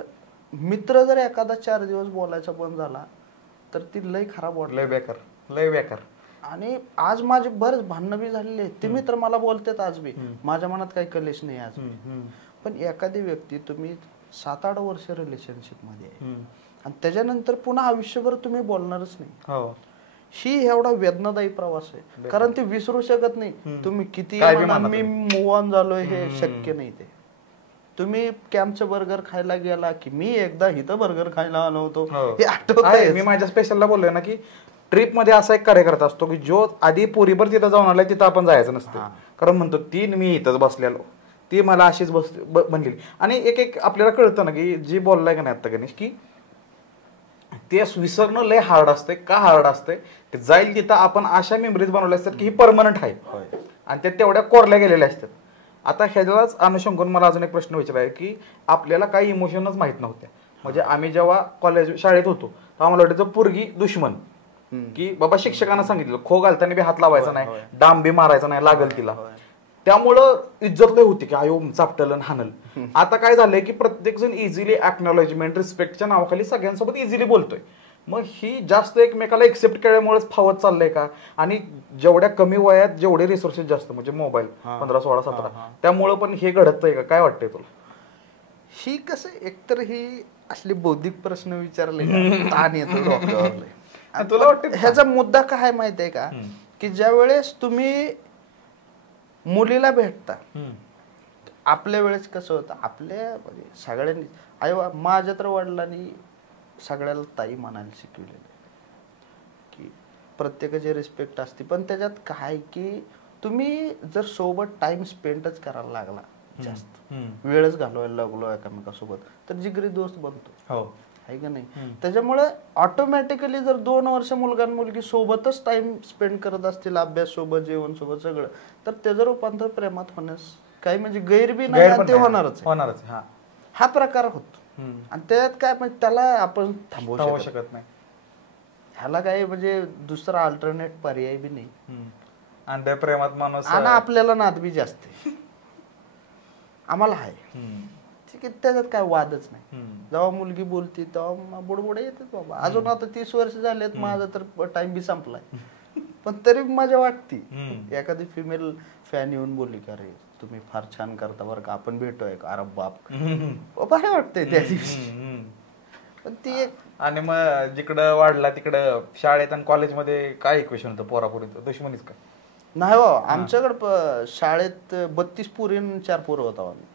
मित्र जर एखादा 4 दिवस बोलायचा बंद झाला तर ती लय खराब वाटत, लय बेकार. आणि आज माझे बरेच भांडणं बी झालेले. ते मित्र मला बोलतात आज बी, माझ्या मनात काही कलेश नाही आज. पण एखादी व्यक्ती तुम्ही 7-8 वर्ष रिलेशनशिप मध्ये आहे आणि त्याच्यानंतर पुन्हा आयुष्यभर तुम्ही बोलणारच नाही. ही एवढा वेदनादायी प्रवास आहे. कारण ते विसरू शकत नाही. तुम्ही किती मी मूव ऑन झालोय हे शक्य नाही. ते तुम्ही कॅम्पचं बर्गर खायला गेला की मी एकदा इथं बर्गर खायला आलो होतो हो. हे आठवतंय. मी माझ्या स्पेशलला बोललोय ना की ट्रिप मध्ये असा एक कार्यकर्ता असतो की जो आधी पोरीभर तिथं जाऊन आलाय तिथं आपण जायचं नसतं, कारण म्हणतो ती मी इथंच बसलेलो, ती मला अशीच बनलेली. आणि एक एक आपल्याला कळतं ना की जी बोललाय का नाही आता गणेश, की ते विसरणं लय हार्ड असते. का हार्ड असते, ते जाईल तिथं आपण अशा मेमरीज बनवल्या असतात की ही परमनंट आहे आणि त्या तेवढ्या कोरल्या गेलेल्या असतात. आता ह्याच्यालाच अनुषंगाने मला अजून एक प्रश्न विचारायचा आहे की आपल्याला काही इमोशनच माहित नव्हत्या. म्हणजे आम्ही जेव्हा शाळेत होतो तेव्हा मला वाटायचं पोरगी दुश्मन, की बाबा शिक्षकांना सांगितलं खो घालताना बी हात लावायचा नाही, डाम बी मारायचा नाही, लागल तिला. त्यामुळं इज्जत लय होती की आयो चापटलं हानल. आता काय झालंय की प्रत्येक जण इझिली एक्नॉलेजमेंट रिस्पेक्टच्या नावाखाली सगळ्यांसोबत इझिली बोलतोय. मग ही जास्त एकमेकाला एक्सेप्ट केल्यामुळेच फावत चाललंय का? आणि जेवढ्या कमी वयात जेवढे रिसोर्सेस जास्त, म्हणजे मोबाईल 15, 16, 17, त्यामुळं पण हे घडतंय का? काय वाटतंय तुला? ही कसं एकतर ही असली बौद्धिक प्रश्न विचारले ताण येतो डोक्यावर. तुला वाटतं ह्याचा मुद्दा काय माहितीये का, की ज्या वेळेस तुम्ही मुलीला भेटता, आपल्या वेळेस कसं होतं, आपल्या म्हणजे सगळ्यांनी माझ्या तर वडिलांनी सगळ्याला ताई म्हणायला शिकवलेलं की प्रत्येकाची रिस्पेक्ट असते. पण त्याच्यात काय की तुम्ही जर सोबत टाइम स्पेंडच करायला लागला, जास्त वेळच घालवायला लागलो एकामेकासोबत, तर जिगरी दोस्त बनतो, आहे का नाही? त्याच्यामुळे ऑटोमॅटिकली जर 2 वर्ष मुलगा आणि मुलगी सोबतच टाइम स्पेंड करत असतील, अभ्यास सोबत, जेवण सोबत, सगळं, तर त्याचं रूपांतर प्रेमात होण्यास काही म्हणजे गैर बी नाही, आणि ते होणारच. हा प्रकार होतो. आणि त्यात काय म्हणजे त्याला आपण थांबवू शकत नाही. ह्याला काय म्हणजे दुसरा अल्टरनेट पर्याय बी नाही. आणि त्या प्रेमात माणूस, आणि आपल्याला नाद बी जास्त आम्हाला आहे, ठीक आहे, त्याच्यात काय वादच नाही. जेव्हा मुलगी बोलते तेव्हा बुडबुडे येतात बाबा. अजून आता 30 वर्ष झालेत, माझा तर टाइम बी संपलाय, पण तरी मजा वाटते. एखादी फिमेल फॅन येऊन बोलली का, रे तुम्ही फार छान करता बरं का, आपण भेटूया का, अरे बाप, काय वाटतंय त्या दिवशी. पण ती एक, आणि मग जिकडं वाढला तिकडं शाळेत आणि कॉलेजमध्ये काय इक्वेशन होतं पोरापोरीचं? दुश्मनीच का? नाही हो, आमच्याकडं शाळेत 32 पोरी 4 पोरं होता आम्ही.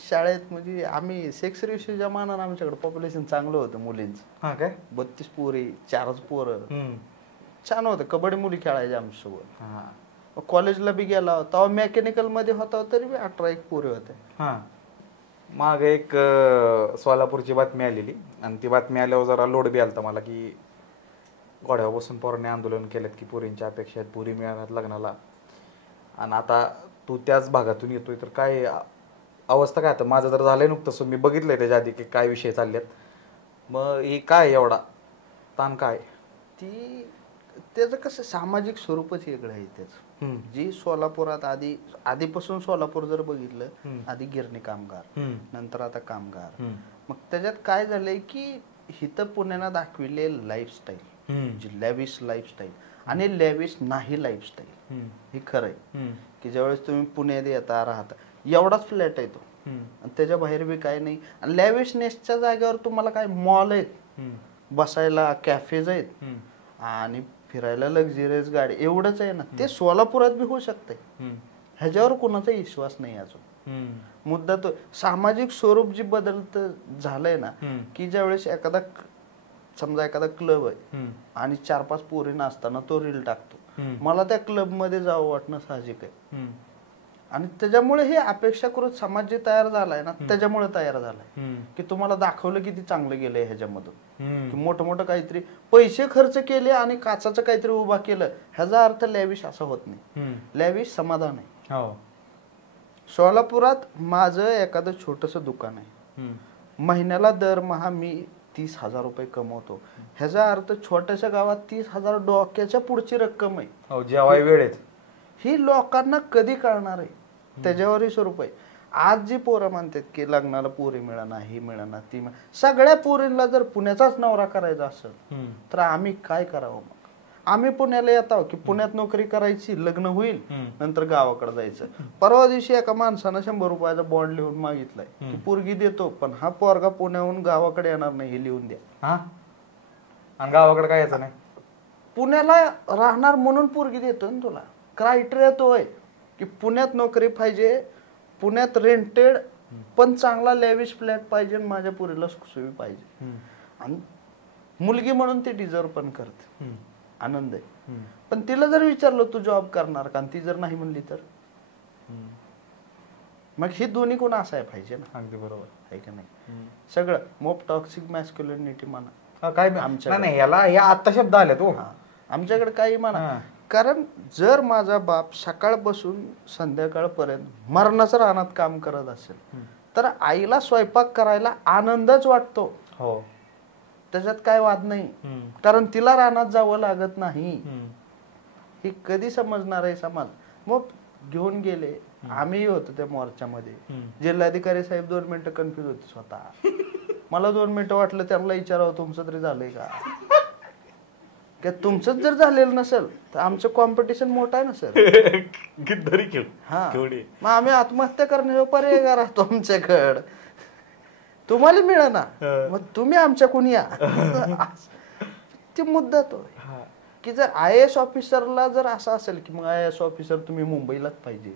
शाळेत म्हणजे आम्ही सेक्स रेशिओच्या मानानं आमच्याकडे पॉप्युलेशन चांगलं होतं मुलींचं. काय 32 पोरी 4च पोरं, छान होतं. कबड्डी मुली खेळायचे आमच्यासोबत. कॉलेजला बी गेला तेव्हा मेकॅनिकल मध्ये होता तरी बी 18-1 पोरी होते. माग एक सोलापूरची बातमी आलेली, आणि ती बातमी आल्यावर जरा लोड बी आलता मला, की घोड्यावर बसून पोरांनी आंदोलन केलेत की पोरींच्या अपेक्षा आहेत, पुरी मिळणार लग्नाला. आणि आता तू त्याच भागातून येतोय, तर काय अवस्था काय? आता माझं जर झालंय नुकतंच, मी बघितलंय त्याच्या आधी की काय विषय चाललेत. मग हे काय एवढा ताण काय? त्याचं कसं सामाजिक स्वरूपच वेगळं आहे त्याचं. जी सोलापुरात आधीपासून सोलापूर जर बघितलं, आधी गिरणी कामगार, नंतर आता कामगार. मग त्याच्यात काय झालंय की इथं पुण्याला दाखविले लाईफस्टाईल, जी लॅविश लाईफस्टाईल आणि लॅविश नाही लाईफस्टाईल, हे खरंय की ज्यावेळेस तुम्ही पुण्यात येता, राहता, एवढाच फ्लॅट आहे तो, आणि त्याच्या बाहेर बी काय नाही. आणि लॅविशनेसच्या जागेवर तुम्हाला काय मॉल आहेत, बसायला कॅफेज आहेत, आणि फिरायला लक्झरियस गाडी, एवढंच आहे ना. ते सोलापुरात बी होऊ शकतंय, ह्याच्यावर कोणाचा विश्वास नाही अजून. मुद्दा तो सामाजिक स्वरूप जी बदलत झालंय ना, की ज्यावेळेस समजा एखादा क्लब आहे आणि 4-5 पोरी असताना तो रील टाकतो, मला त्या क्लब मध्ये जावं वाटणं साहजिक आहे. आणि त्याच्यामुळे हे अपेक्षा करून समाज जे तयार झालाय ना, त्याच्यामुळे तयार झालाय की तुम्हाला दाखवलं किती चांगलं गेलंय ह्याच्यामधून, की मोठं मोठं काहीतरी पैसे खर्च केले आणि काचाचं काहीतरी उभा केलं, ह्याचा अर्थ लॅविश असा होत नाही. लॅविश समाधान आहे. सोलापुरात माझं एखादं छोटस दुकान आहे, महिन्याला दरमहा मी 30,000 रुपये कमवतो, ह्याचा अर्थ छोट्याशा गावात 30,000 डोक्याच्या पुढची रक्कम आहे. जेव्हा वेळेत ही लोकांना कधी कळणार आहे? त्याच्यावरही स्वरूप आहे. आज जी पोरं म्हणतात की लग्नाला पोरी मिळणार, ही मिळणार, ती सगळ्या पोरींना जर पुण्याचाच नवरा करायचा असेल तर आम्ही काय करावं? मग आम्ही पुण्याला येतो की पुण्यात नोकरी करायची, लग्न होईल, नंतर गावाकडे जायचं. परवा दिवशी एका माणसानं 100 रुपयाचा बॉन्ड लिहून मागितलाय की पोरगी देतो, पण हा पोरगा पुण्याहून गावाकडे येणार नाही, हे लिहून द्या. आणि गावाकडे काय यायचं नाही, पुण्याला राहणार म्हणून पोरगी देतोय ना तुला. क्रायटेरिया तो आहे की पुण्यात नोकरी पाहिजे, पुण्यात रेंटेड पण चांगला लॅविश फ्लॅट पाहिजे आणि माझ्या पुरीला सुखसोयी पाहिजे आणि मुलगी म्हणून ती डिझर्व पण करते, आनंद आहे. पण तिला जर विचारलं तू जॉब करणार का, ती जर नाही म्हणली तर मग हे दोन्ही कोण असाय पाहिजे ना. अगदी बरोबर आहे का नाही. सगळं मोप टॉक्सिक मॅस्क्युलिनिटी म्हणा काय नाही याला या आता शब्द आले तो आमच्याकडे काही म्हणा. कारण जर माझा बाप सकाळपासून संध्याकाळपर्यंत मरणाचं रानात काम करत असेल तर आईला स्वयंपाक करायला आनंदच वाटतो. हो, त्याच्यात काय वाद नाही, कारण तिला रानात जावं लागत नाही. हे कधी समजणार आहे समाज. मग घेऊन गेले, आम्ही होतो त्या मोर्चामध्ये. जिल्हाधिकारी साहेब 2 मिनिटं कन्फ्युज होते स्वतः. मला 2 मिनिटं वाटलं त्यांना विचारावं तुमचं तरी झालंय का, तुमचंच जर झालेलं नसेल तर आमचं कॉम्पिटिशन मोठं आहे ना सर. हा, मग आम्ही आत्महत्या करण्याचा पर्याय का राहतो आमच्याकडं, तुम्हाला मिळेना मग तुम्ही आमच्याकडून या. ते मुद्दा तो की जर IAS ऑफिसरला जर असं असेल की मग IAS ऑफिसर तुम्ही मुंबईलाच पाहिजे,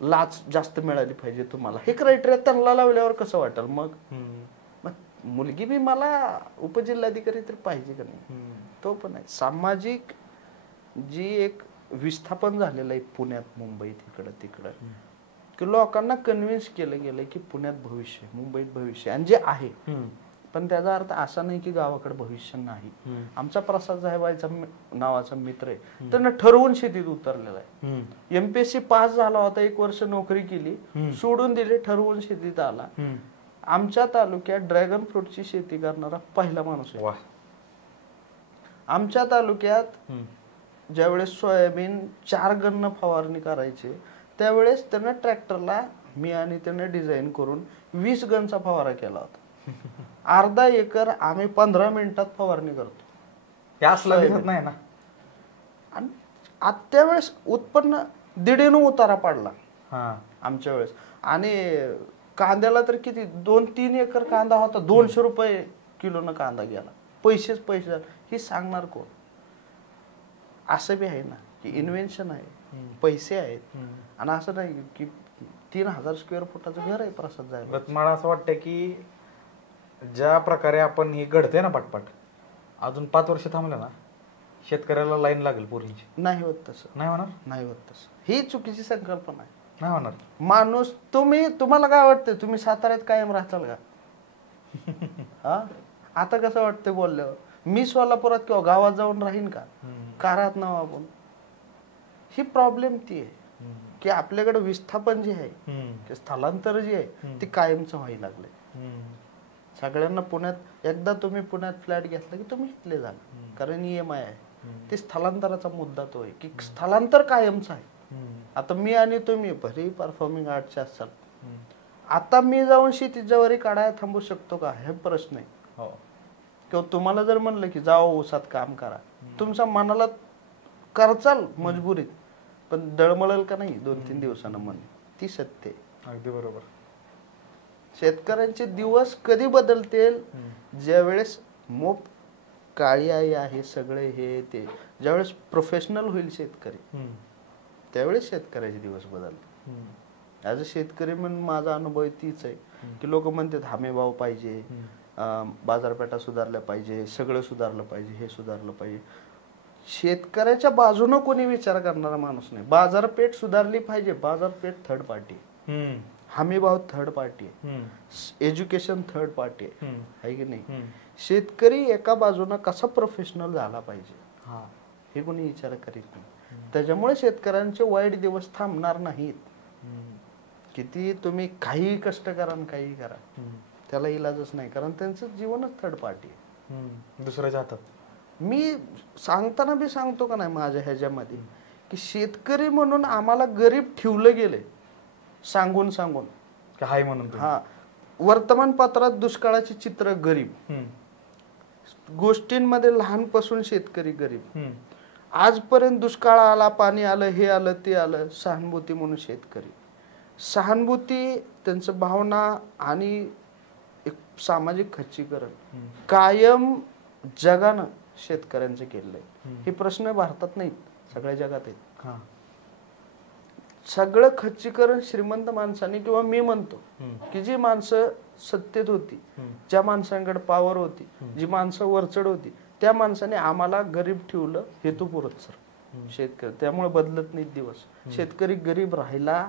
लाच जास्त मिळाली पाहिजे तुम्हाला, हे क्रायटेरिया त्यांना लावल्यावर कसं वाटेल. मग मुलगी बी मला उपजिल्हाधिकारी तर पाहिजे का नाही. तो पण आहे सामाजिक जी एक विस्थापन झालेलं आहे पुण्यात मुंबईत इकडं तिकडं, की लोकांना कन्व्हिन्स केलं गेलं की पुण्यात भविष्य, मुंबईत भविष्य आणि जे आहे. पण त्याचा अर्थ असा नाही की गावाकडे भविष्य नाही. आमचा प्रसाद साहेबांचा नावाचा मित्र आहे, त्यानं ठरवून शेतीत उतरलेला आहे. MPSC पास झाला होता, 1 वर्ष नोकरी केली, सोडून दिली, ठरवून शेतीत आला. आमच्या तालुक्यात ड्रॅगन फ्रूटची शेती करणारा पहिला माणूस आहे. आमच्या तालुक्यात ज्यावेळेस सोयाबीन 4 गन्न फवारणी करायचे त्यावेळेस त्यानं ट्रॅक्टरला मी आणि त्यानं डिझाईन करून 20 गनचा फवारा केला होता. अर्धा एकर आम्ही 15 मिनिटात फवारणी करतो. नाही ना. आणि त्यावेळेस उत्पन्न 1.5 उतारा पडला आमच्या वेळेस. आणि कांद्याला तर किती 2-3 एकर कांदा होता, 200 रुपये किलोनं कांदा गेला. पैसे हे सांगणार कोण. असं बी आहे ना की इन्व्हेन्शन आहे, पैसे आहेत. आणि असं नाही की 3000 स्क्वेअर फुटाचं घर आहे प्रसाद जायला. मला असं वाटतं की ज्या प्रकारे आपण हे घडते ना पटपट, अजून 5 वर्ष थांबलं ना शेतकऱ्याला लाईन लागेल पोरींची. नाही होत तसं, नाही होत तसं. ही चुकीची संकल्पना आहे. नाही होणार. माणूस तुम्हाला काय वाटतं, तुम्ही साताऱ्यात कायम राहताल का? हा, आता कसं वाटतं बोलल्यावर, मी सोलापुरात किंवा गावात जाऊन राहीन का राहत ना आपण. ही प्रॉब्लेम ती आहे की आपल्याकडे विस्थापन जे आहे, स्थलांतर जे आहे ते कायमचं व्हायला लागलंय. सगळ्यांना पुण्यात, एकदा तुम्ही पुण्यात फ्लॅट घेतला की तुम्ही इथले झाला, कारण EMI आहे. ते स्थलांतराचा मुद्दा तो आहे की स्थलांतर कायमचं आहे. आता मी आणि तुम्ही भरी परफॉर्मिंग आर्टचे असाल, आता मी जाऊन शेतीत ज्वारी काढायला थांबू शकतो का, हे प्रश्न आहे. किंवा तुम्हाला जर म्हणलं की जाओ ऊसात काम करा, तुमच्या मनाला करचाल मजबुरीत, पण दळमळल का नाही 2-3 दिवसानं मन, ती सत्य आहे. अगदी बरोबर. शेतकऱ्यांचे दिवस कधी बदलतील, ज्यावेळेस मोप काळी आई आहे सगळे हे ते, ज्यावेळेस प्रोफेशनल होईल शेतकरी, त्यावेळेस शेतकऱ्याचे दिवस बदलतील. ॲज अ शेतकरी म्हणून माझा अनुभव तीच आहे की लोक म्हणतात हमी भाव पाहिजे, बाजारपेठा सुधारल्या पाहिजे, सगळं सुधारलं पाहिजे, हे सुधारलं पाहिजे. शेतकऱ्याच्या बाजूनं कोणी विचार करणारा माणूस नाही. बाजारपेठ सुधारली पाहिजे, बाजारपेठ थर्ड पार्टी, हमी भाव थर्ड पार्टी आहे, एज्युकेशन थर्ड पार्टी आहे की नाही. शेतकरी एका बाजूनं कसा प्रोफेशनल झाला पाहिजे हे कोणी विचार करीत नाही. त्याच्यामुळे शेतकऱ्यांचे वाईट दिवस थांबणार नाहीत. किती तुम्ही काही कष्ट करा, काही करा, त्याला इलाजच नाही, कारण त्यांचं जीवनच थर्ड पार्टी आहे, दुसऱ्याच्या हातात. मी सांगताना बी सांगतो का नाही माझ्या ह्याच्यामध्ये की शेतकरी म्हणून आम्हाला गरीब ठेवलं गेले, सांगून हाय म्हणून. हा, वर्तमानपत्रात दुष्काळाची चित्र गरीब, गोष्टींमध्ये लहानपासून शेतकरी गरीब, आजपर्यंत दुष्काळ आला, पाणी आलं, हे आलं, ते आलं, सहानुभूती म्हणून शेतकरी. सहानुभूती, त्यांचं भावना आणि एक सामाजिक खच्चीकरण कायम जगानं शेतकऱ्यांचं केलंय. हे प्रश्न भारतात नाहीत, सगळ्या जगात आहेत. सगळं खच्चीकरण श्रीमंत माणसाने किंवा मी म्हणतो की जी माणसं सत्तेत होती, ज्या माणसांकडे पॉवर होती, जी माणसं वरचढ होती, त्या माणसाने आम्हाला गरीब ठेवलं हेतुपुरस्सर शेतकरी. त्यामुळे बदलत नाहीत दिवस. शेतकरी गरीब राहिला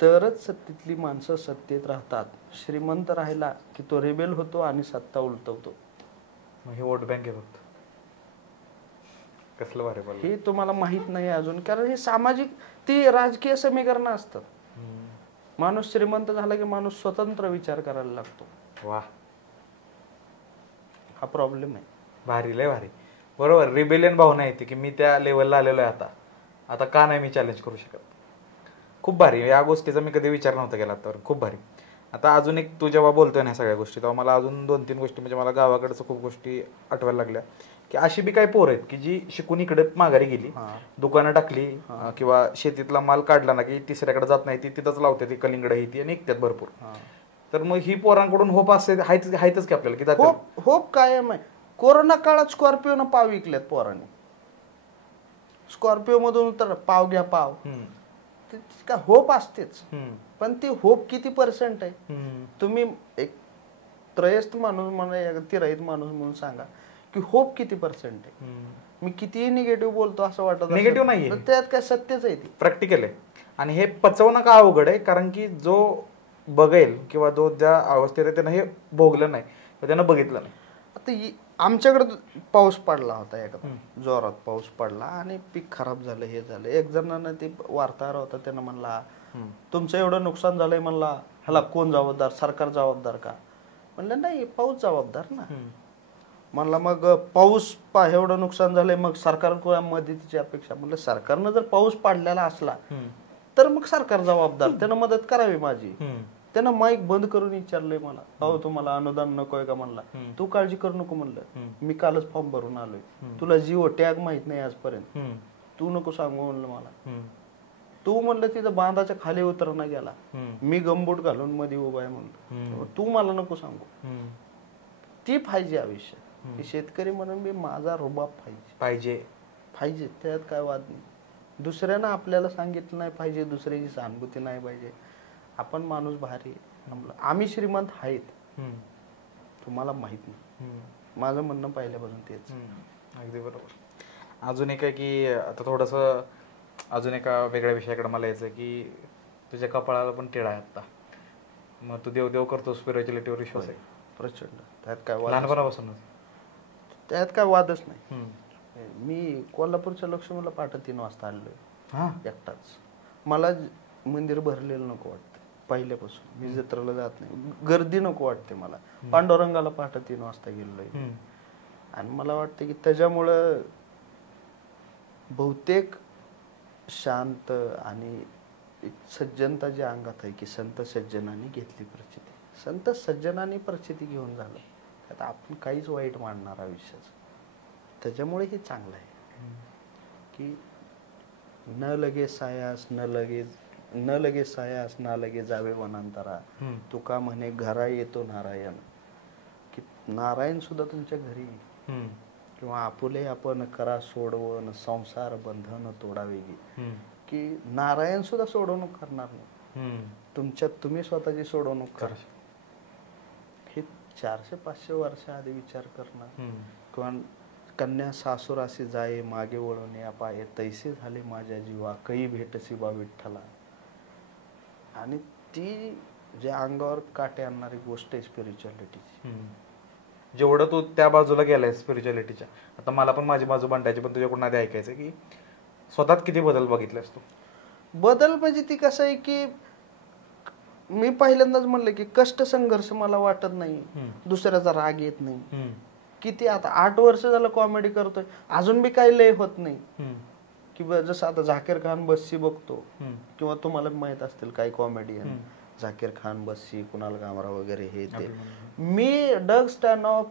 तरच सत्तेतली माणसं सत्तेत राहतात. श्रीमंत राहिला की तो रेबेल होतो आणि सत्ता उलटवतो. हे वोट बँक आहे फक्त. कसलं भारी बोलला. हे तुम्हाला माहित नाही अजून, कारण हे सामाजिक ती राजकीय समीकरण असतात. माणूस श्रीमंत झाला की माणूस स्वतंत्र विचार करायला लागतो. वा, हा प्रॉब्लेम आहे. भारी, लय भारी. बरोबर, रिबेलियन भावना येते की मी त्या लेवलला आलेलो आहे आता का नाही मी चॅलेंज करू शकत. खूप भारी. या गोष्टीचा मी कधी विचार नव्हता केला तर खूप भारी. आता अजून एक, तू जेव्हा बोलतोय ना सगळ्या गोष्टी, तेव्हा मला अजून 2-3 गोष्टी, म्हणजे मला गावाकडचं खूप गोष्टी आठवायला लागल्या की अशी बी काही पोरं आहेत की जी शिकून इकडे माघारी गेली, दुकानं टाकली किंवा शेतीतला माल काढला ना की तिसऱ्याकडे जात नाही, ती तिथंच लावते, ती कलिंगड ही ती आणि निघतात भरपूर. तर मग ही पोरांकडून होप असते, हायच की आपल्याला की जातात. होप कायम आहे. कोरोना काळात स्कॉर्पिओनं पाव विकल्यात पोरांनी. स्कॉर्पिओ मधून उतर, पाव घ्या पाव. काय होप असतेच, पण ती होप किती पर्सेंट आहे? तुम्ही एक त्रयस्थ माणूस म्हणा, तिराईत माणूस म्हणून सांगा की होप किती पर्सेंट आहे? मी कितीही निगेटिव्ह बोलतो असं वाटत, निगेटिव्ह नाही, त्यात काय सत्यच आहे, ती प्रॅक्टिकल आहे. आणि हे पचवणं का अवघड आहे, कारण की जो बघेल किंवा जो ज्या अवस्थेत आहे त्यानं हे भोगलं नाही, त्यानं बघितलं नाही. आता आमच्याकडे पाऊस पडला होता, एखादा जोरात पाऊस पडला आणि पीक खराब झालं, हे झालं. एक जणांना ते वार्ताहर होता, त्यानं म्हणला तुमचं एवढं नुकसान झालंय, म्हणला ह्याला कोण जबाबदार? सरकार जबाबदार का? म्हणलं नाही, पाऊस जबाबदार ना. म्हणला मग पाऊस एवढं नुकसान झालंय, मग सरकार मदतीची अपेक्षा. म्हणलं सरकारनं जर पाऊस पाडलेला असला तर मग सरकार जबाबदार, त्यानं मदत करावी माझी. त्यानं माईक बंद करून विचारलंय मला, अहो तुम्हाला अनुदान नकोय का? म्हणला तू काळजी करू नको, म्हणलं मी कालच फॉर्म भरून आलोय, तुला जिओ टॅग माहित नाही आजपर्यंत, तू नको सांगू म्हणलं मला. तू म्हणलं तिथं बांधाच्या खाली उतरणं गेला, मी गमबूट घालून मध्ये उभा आहे म्हणलं, तू मला नको सांगू. ती पाहिजे आयुष्य, की शेतकरी म्हणून मी माझा रुबाब पाहिजे, त्यात काय वाद नाही. दुसऱ्यानं आपल्याला सांगितलं नाही पाहिजे, दुसऱ्याची सहानुभूती नाही पाहिजे. आपण माणूस भारी, आम्ही श्रीमंत आहेत, तुम्हाला माहित नाही. माझं म्हणणं पहिल्यापासून तेच. अगदी बरोबर. अजून एक आहे की आता थोडस अजून एका वेगळ्या विषयाकडे मला यायचं की तुझ्या कपाळाला पण टिळा आहे आता, मग तू देव करतो, स्पिरिच्युअलिटीवर विश्वास आहे प्रचंड. त्यात काय वाद, लहानपणापासूनच त्यात काय वादच नाही. मी कोल्हापूरच्या लक्ष्मीला पहाटे 3 वाजता आलोय एकटाच. मला मंदिर भरलेलं नको वाटतं पहिल्यापासून, मी जत्रेला जात नाही, गर्दी नको वाटते मला. पांडुरंगाला पहाटे 3 वाजता गेलोय आणि मला वाटतं की त्याच्यामुळं बहुतेक शांत आणि सज्जनता जी अंगात आहे, की संत सज्जनांनी घेतली प्रचिती, संत सज्जनांनी प्रचिती घेऊन झालं. आता आपण काहीच वाईट मानणार आयुष्याचं, त्याच्यामुळे हे चांगलं आहे की न लगे सायास ना लगे जावे वनांतरा, तुका म्हणे घरा येतो नारायण, की नारायण सुद्धा तुमच्या घरी, किंवा आपुले आपण करा सोडवण, संसार बंधन तोडावेगी, की नारायण सुद्धा सोडवणूक करणार नाही, तुमच्यात तुम्ही स्वतःची सोडवणूक करा. हे 400-500 वर्ष आधी विचार करणं. किंवा कन्या सासुरासी जाये मागे वळून अपाये, तैसे झाले माझ्या जीवा कै भेटसी बा विठ्ठला. आणि ती जे अंगावर काटे आणणारी गोष्ट आहे स्पिरिच्युअलिटीची. जेवढं तू त्या बाजूला गेलाय स्पिरिच्युअलिटीच्या, आता मला पण माझी बाजू मांडायची, पण तुझ्याकडून आधी ऐकायचं की स्वतःत किती बदल बघितलेस तू? बदल म्हणजे ती कसं आहे की मी पहिल्यांदाच म्हणलं की कष्ट संघर्ष मला वाटत नाही, दुसऱ्याचा राग येत नाही. किती आता 8 वर्ष झालं कॉमेडी करतोय, अजून बी काही लय होत नाही. किंवा जसं आता झाकीर खान बस्सी बघतो, किंवा तुम्हाला माहित असतील काही कॉमेडियन, झाकीर खान बस्सी, कुणाल कामरा वगैरे, हे ते. मी डग स्टॅनऑफ,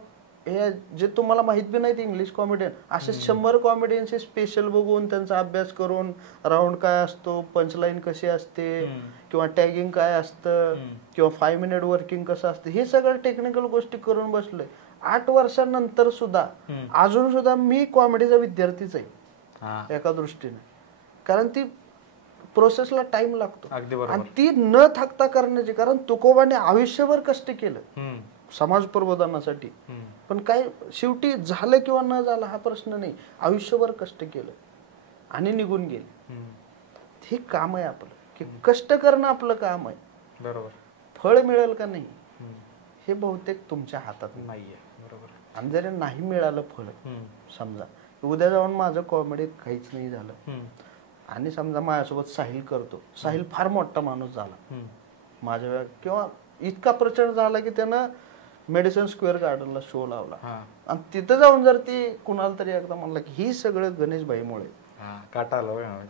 हे जे तुम्हाला माहित बी नाहीत इंग्लिश कॉमेडियन, असे 100 कॉमेडियनचे स्पेशल बघून त्यांचा अभ्यास करून, राऊंड काय असतो, पंचलाईन कशी असते, किंवा टॅगिंग काय असतं, किंवा 5 मिनिट वर्किंग कसं असतं, हे सगळं टेक्निकल गोष्टी करून बसलोय. 8 वर्षांनंतर सुद्धा अजून सुद्धा मी कॉमेडीचा विद्यार्थीच आहे एका दृष्टीने. कारण ती प्रोसेसला टाइम लागतो अगदी बरोबर. आणि ती न थकता करण्याची, कारण तुकोबाने आयुष्यभर कष्ट केलं समाज प्रबोधनासाठी. पण काय शेवटी झालं किंवा न झालं हा प्रश्न नाही, आयुष्यभर कष्ट केलं आणि निघून गेले. हे काम आहे आपलं, की कष्ट करणं आपलं काम आहे. बरोबर. फळ मिळेल का नाही हे बहुतेक तुमच्या हातात नाहीये. बरोबर. आणि जरी नाही मिळालं फळ, समजा उद्या जाऊन माझं कॉमेडीत काहीच नाही झालं आणि समजा माझ्यासोबत साहिल करतो, साहिल फार मोठा माणूस झाला माझ्या, किंवा इतका प्रचंड झाला की त्यानं मेडिसन स्क्वेअर गार्डनला शो लावला आणि तिथं जाऊन जर ती कुणाला तरी एकदा म्हणलं की ही सगळं गणेश भाईमुळे, काटा आला,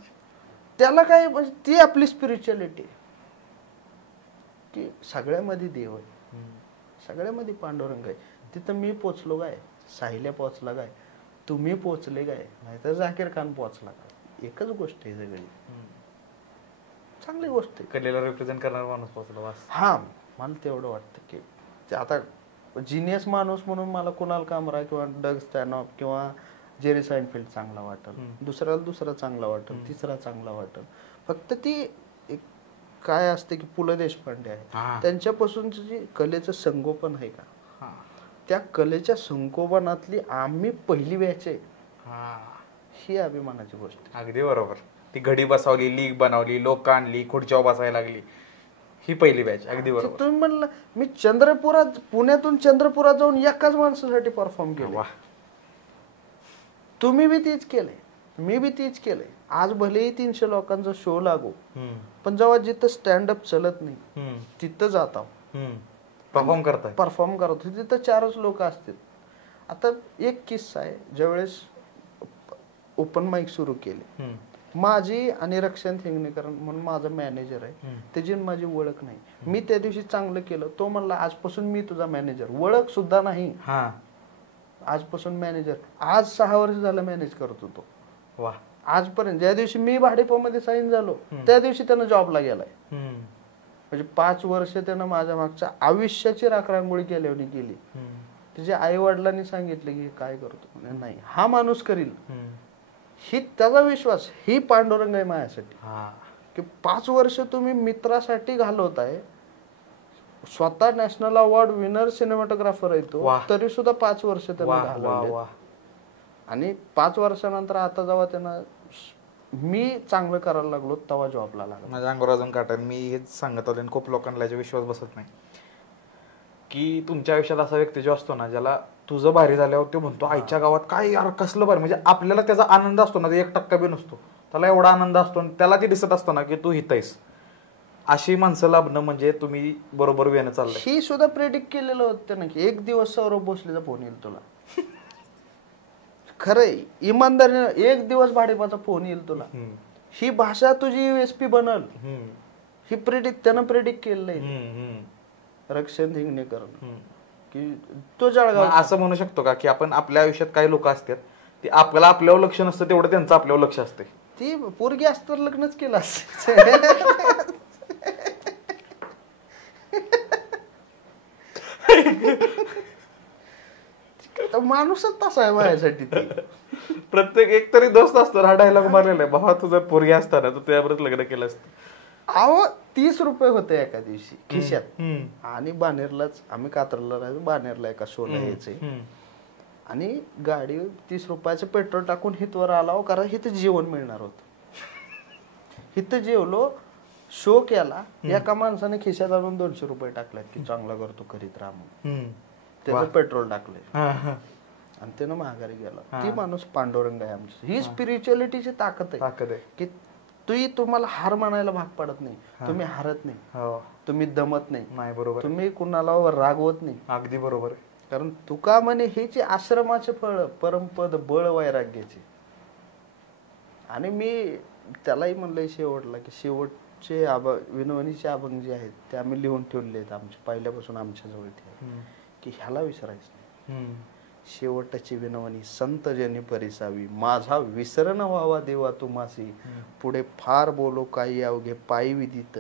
त्याला काय म्हणजे ती आपली स्पिरिच्युअलिटी की सगळ्यामध्ये देव आहे, सगळ्यामध्ये पांडुरंग आहे. तिथं मी पोचलो काय, साहिल्या पोचला काय, तुम्ही पोचले काय, नाहीतर जाकीर खान पोचला काय, एकच गोष्ट आहे सगळी. चांगली गोष्ट आहे. कलेला रिप्रेझेंट करणारा माणूस पोचला बस. हा, मला तेवढं वाटतं की ते आता जिनियस माणूस म्हणून मला कुणाल कामरा किंवा डग स्टॅनऑफ किंवा जेरी साइनफिल्ड चांगला वाटेल, दुसऱ्याला दुसरा चांगला वाटेल, तिसरा चांगला वाटेल. फक्त ती एक काय असते की पु ल देशपांडे आहे, त्यांच्यापासूनच जी कलेचं संगोपन आहे का, त्या कलेच्या संगोपनातली आम्ही पहिली बॅच आहे, ही अभिमानाची गोष्ट. अगदी बरोबर. ती घडी बसवली, लीग बनवली, लोक आणली, खुर्च्यावर बसायला लागली, ही पहिली बॅच. अगदी बरोबर. तुम्ही म्हणलं मी पुण्यातून चंद्रपुरात जाऊन एकाच माणसासाठी परफॉर्म केलं, तुम्ही बी तीच केलंय, मी बी तीच केलंय. आज भलेही 300 लोकांचा शो लागू, पण जेव्हा जिथं स्टँडअप चलत नाही तिथं जाता परफॉर्म करतो, तिथं 4च लोक असतील. आता एक किस्सा आहे, ज्यावेळेस ओपन माईक सुरू केले, माझी आणि रक्षण हिंगणेकर म्हणून माझा मॅनेजर आहे, त्याची माझी ओळख नाही. मी त्या दिवशी चांगलं केलं, तो म्हणला आजपासून मी तुझा मॅनेजर, ओळख सुद्धा नाही, आजपासून मॅनेजर. आज 6 वर्ष झालं मॅनेज करतो तो. वा. आजपर्यंत ज्या दिवशी मी भाडेपामध्ये साईन झालो त्या दिवशी त्यानं जॉबला गेलाय. म्हणजे 5 वर्ष त्यानं माझ्या मागच्या आयुष्याची राखरांगोळी केल्याने केली. त्याच्या आई वडिलांनी सांगितलं की काय करतो, नाही हा माणूस करील, ही त्याचा विश्वास, ही पांडुरंग आहे माझ्यासाठी. की 5 वर्ष तुम्ही मित्रासाठी घालवताय, स्वतः नॅशनल अवॉर्ड विनर सिनेमॅटोग्राफर आहे तो, तरी सुद्धा 5 वर्ष त्यांना घालवले. आणि 5 वर्षानंतर आता जेव्हा त्यांना मी चांगलं करायला लागलो तेव्हा जॉबला लागलो. माझ्या अंगावर अजून काटा. मी हेच सांगत आलो, खूप लोकांना याचा विश्वास बसत नाही की तुमच्या आयुष्यात असा व्यक्ती जो असतो ना, ज्याला तुझं भारी झाल्यावर तो म्हणतो आईच्या गावात काय यार कसलं भारी, म्हणजे आपल्याला त्याचा आनंद असतो ना, 1% बी नसतो, त्याला एवढा आनंद असतो आणि त्याला ते दिसत असतं ना की तू हितायस. अशी माणसं लाभणं म्हणजे तुम्ही बरोबर वेळेनं चाललंय. ही सुद्धा प्रेडिक्ट केलेलं होतं ना की एक दिवस सौरभ भोसलेचा फोन येईल तुला. खरंय, इमानदारीनं एक दिवस भाडेपाचा फोन येईल तुला, ही भाषा तुझी USP बनल, ही त्यानं प्रेडिक्ट केलेलं आहे रक्षण हिंगणेकर की तो जळगाव. असं म्हणू शकतो का की आपण आपल्या आयुष्यात काही लोक असतात ते आपल्याला आपल्यावर लक्ष नसतं तेवढं त्यांचं आपल्यावर लक्ष असते. ती पोरगी असतं लग्नच केलं असतं. माणूसच तसा आहे माझ्यासाठी. प्रत्येक एक तरी दोस्त असतो, हा डायलॉग मारलेला आहे, भावा तू जर पोरगी असताना तू त्याबरोबर लग्न केलं असतं. अहो 30 रुपये होते एका दिवशी खिशात, आणि बानेरलाच आम्ही कात्रला राहायचो, बानेरला एका शोला यायचे, आणि गाडी 30 रुपयाचं पेट्रोल टाकून हितवर आला, कारण हिथं जेवण मिळणार होतं. हिथं जेवलो, शो केला, एका माणसाने खिशात आणून 200 रुपये टाकलेत की चांगला करतो करीत राहा म्हणून, त्याचं पेट्रोल टाकलंय आणि त्यानं माघारी गेला. ती माणूस पांडुरंग आहे आमची. ही स्पिरिच्युअलिटीची ताकद आहे की तुम्हाला हार मानायला भाग पडत नाही, तुम्ही हारत नाही, तुम्ही दमत नाही, बरोबर, तुम्ही कुणाला रागवत नाही. अगदी बरोबर. कारण तुका म्हणे हेचे आश्रमाचे फळ परमपद बळ वैराग्याचे. आणि मी त्यालाही म्हणलंय शेवटला की शेवटचे विनवणीचे अभंग जे आहेत ते आम्ही लिहून ठेवले आहेत आमच्या पहिल्यापासून आमच्या जवळ ते, की ह्याला विसरायचं नाही. शेवटची विनवणी संत जनी परिसावी, माझा विसरण व्हावा देवा तुम्हासी, पुढे फार बोलो काही अवघे पायी विदित,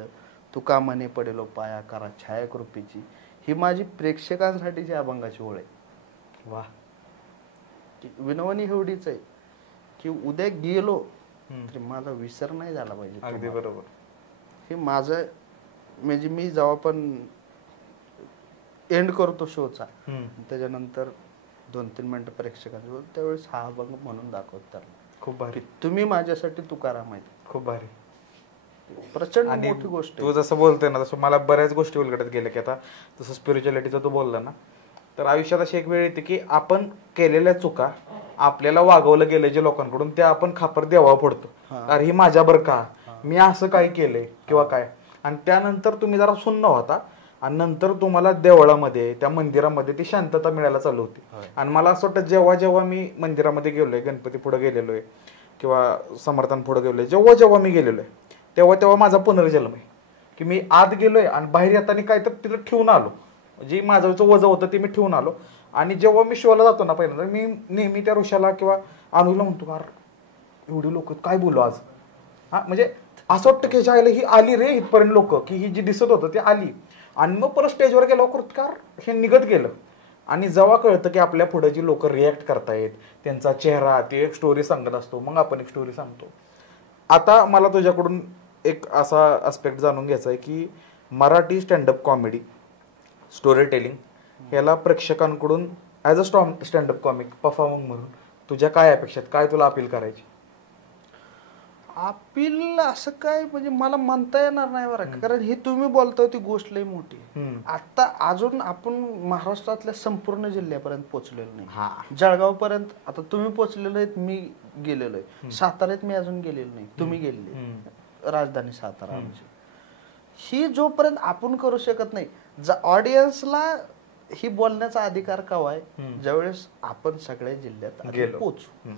तुका म्हणे पडेलो पाया करा छायाकृपेची. ही माझी प्रेक्षकांसाठीची अभंगाची ओळ आहे. वा. विनवणी एवढीच आहे की उद्या गेलो तरी माझा विसर नाही झाला पाहिजे. अगदी बरोबर. हे माझं म्हणजे मी जेव्हा पण एंड करतो शोचा, त्याच्यानंतर 2-3 मिनिटं प्रेक्षकांसोबत, त्यावेळेस हा अभंग म्हणून दाखवत त्याला. खूप भारी. तुम्ही माझ्यासाठी तुकाराम आहेत. खूप भारी. प्रचंड मोठी गोष्ट. तू जसं बोलतोय ना तसं मला बऱ्याच गोष्टी उलगडत गेल्या, की आता जसं स्पिरिच्युअलिटीचं तू बोलला ना, तर आयुष्यात अशी एक वेळ येते की आपण केलेल्या चुका, आपल्याला वागवलं गेलं जे लोकांकडून, त्या आपण खापर देवा पडतो. अरे ही माझ्या बरं का, मी असं काय केलंय किंवा काय. आणि त्यानंतर तुम्ही जरा सुन्न होता आणि नंतर तुम्हाला देवळामध्ये त्या मंदिरामध्ये ती शांतता मिळायला चालू होती. आणि मला असं वाटतं जेव्हा जेव्हा मी मंदिरामध्ये गेलोय, गणपती पुढे गेलेलो आहे किंवा समर्थान पुढे गेलोय, जेव्हा जेव्हा मी गेलेलो आहे तेव्हा तेव्हा माझा पुनर्जन्म आहे की मी आत गेलोय आणि बाहेर येताना काय तर तिथं ठेवून आलो, जे माझं वजन होतं ते मी ठेवून आलो. आणि जेव्हा मी शोला जातो ना पहिल्यांदा, मी नेहमी त्या ऋषाला किंवा अनुला म्हणतो, अरे एवढी लोक काय बोलू आज. हा म्हणजे असं वाटतं की ह्याच्या आईला ही आली रे इथपर्यंत लोक, की ही जी दिसत होतं ती आली. आणि मग परत स्टेजवर गेल्यावर कृतकार हे निघत गेलं. आणि जेव्हा कळतं की आपल्या पुढे जी लोक रिॲक्ट करतायत, त्यांचा चेहरा, ते एक स्टोरी सांगत असतो, मग आपण एक स्टोरी सांगतो. आता मला तुझ्याकडून एक असा आस्पेक्ट जाणून घ्यायचा आहे की Marathi standup comedy storytelling याला प्रेक्षकांकडून as a standup comic performer म्हणून तुझ्या काय अपेक्षा, काय तुला अपील करायची? अपील असं काय म्हणजे मला म्हणता येणार नाही बरं, कारण हे तुम्ही बोलताय ती गोष्ट लई मोठी. आता अजून आपण महाराष्ट्रातल्या संपूर्ण जिल्ह्यापर्यंत पोहोचलेलो नाही. जळगाव पर्यंत आता तुम्ही पोहोचलेलो आहेत, मी गेलेलो आहे. साताऱ्यात मी अजून गेलेलो नाही, तुम्ही गेलेले. राजधानी सातारा आमची. ही जोपर्यंत आपण करू शकत नाही, ऑडियन्सला ही बोलण्याचा अधिकार केव्हा आहे, ज्यावेळेस आपण सगळ्या जिल्ह्यात पोहोचू,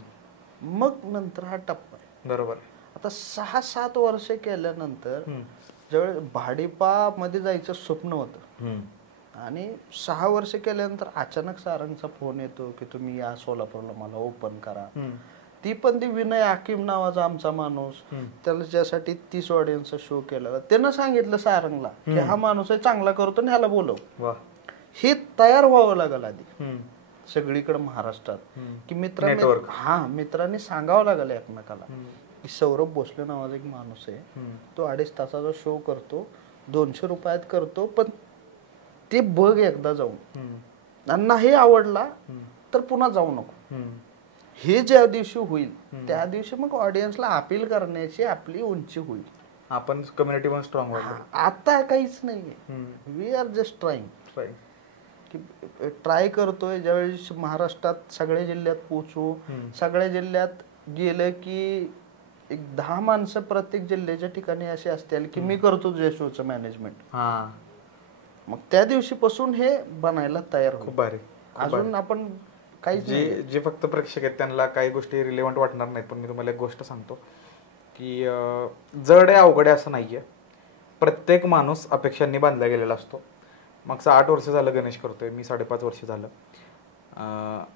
मग नंतर हा टप्पा आहे. बरोबर. आता 6-7 वर्ष केल्यानंतर ज्यावेळेस भाडीपामध्ये जायचं स्वप्न होतं आणि 6 वर्ष केल्यानंतर अचानक सारंगचा फोन येतो की तुम्ही या सोलापूरला मला ओपन करा. ती पण ती विनय हाकीम नावाचा आमचा माणूस, त्याला ज्यासाठी 30 ऑडियन्सचा शो केला, त्यानं सांगितलं सारंगला की हा माणूस आहे चांगला करतो आणि ह्याला बोलव. हे तयार व्हावं लागलं आधी सगळीकडे महाराष्ट्रात की मित्रांनी सांगावं लागलं एकमेकाला की सौरभ भोसले नावाचा एक माणूस आहे, तो 2.5 तासाचा शो करतो, 200 रुपयात करतो, पण ते बघ एकदा जाऊन, आणि नाही आवडला तर पुन्हा जाऊ नको. हे ज्या दिवशी होईल त्या दिवशी मग ऑडियन्सला अपील करण्याची आपली उंची होईल. आपण कम्युनिटी पण स्ट्रॉंग होईल. आता काहीच नाहीये, we are just trying. Try करतोय ज्यावेळेस महाराष्ट्रात सगळ्या जिल्ह्यात पोहोचू, सगळ्या जिल्ह्यात गेलं की एक 10 माणसं प्रत्येक जिल्ह्याच्या ठिकाणी असे असतील की मी करतो जे शोचं मॅनेजमेंट, मग त्या दिवशीपासून हे बनायला तयार होईल. खूप भारी. अजून आपण काही जे फक्त प्रेक्षक आहेत त्यांना काही गोष्टी रिलेव्हंट वाटणार नाहीत, पण मी तुम्हाला एक गोष्ट सांगतो की जड आहे अवघड आहे असं नाहीये. प्रत्येक माणूस अपेक्षांनी बांधला गेलेला असतो. मागचं 8 वर्ष झालं गणेश करतोय मी, 5.5 वर्ष झालं.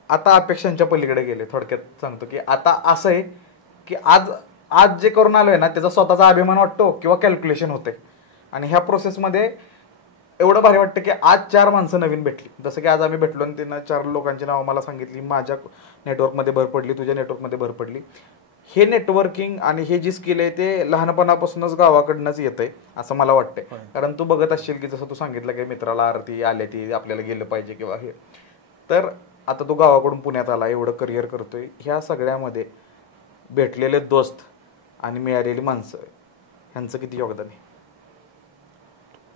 आता अपेक्षांच्या पलीकडे गेले. थोडक्यात सांगतो की आता असं आहे की आज जे करून आलोय ना त्याचा स्वतःचा अभिमान वाटतो किंवा कॅल्क्युलेशन होते. आणि ह्या प्रोसेसमध्ये एवढं भारी वाटतं की आज 4 माणसं नवीन भेटली. जसं की आज आम्ही भेटलो आणि त्यांना 4 लोकांची नावं मला सांगितली, माझ्या नेटवर्कमध्ये भर पडली, तुझ्या नेटवर्कमध्ये भर पडली. हे नेटवर्किंग आणि हे जी स्किल आहे ते लहानपणापासूनच गावाकडनंच येत आहे असं मला वाटतंय. कारण तू बघत असशील की जसं तू सांगितलं की मित्राला आरती आल्या ती आपल्याला गेलं पाहिजे किंवा हे, तर आता तू गावाकडून पुण्यात आला, एवढं करिअर करतोय, ह्या सगळ्यामध्ये भेटलेले दोस्त आणि मिळालेली माणसं ह्यांचं किती योगदान आहे?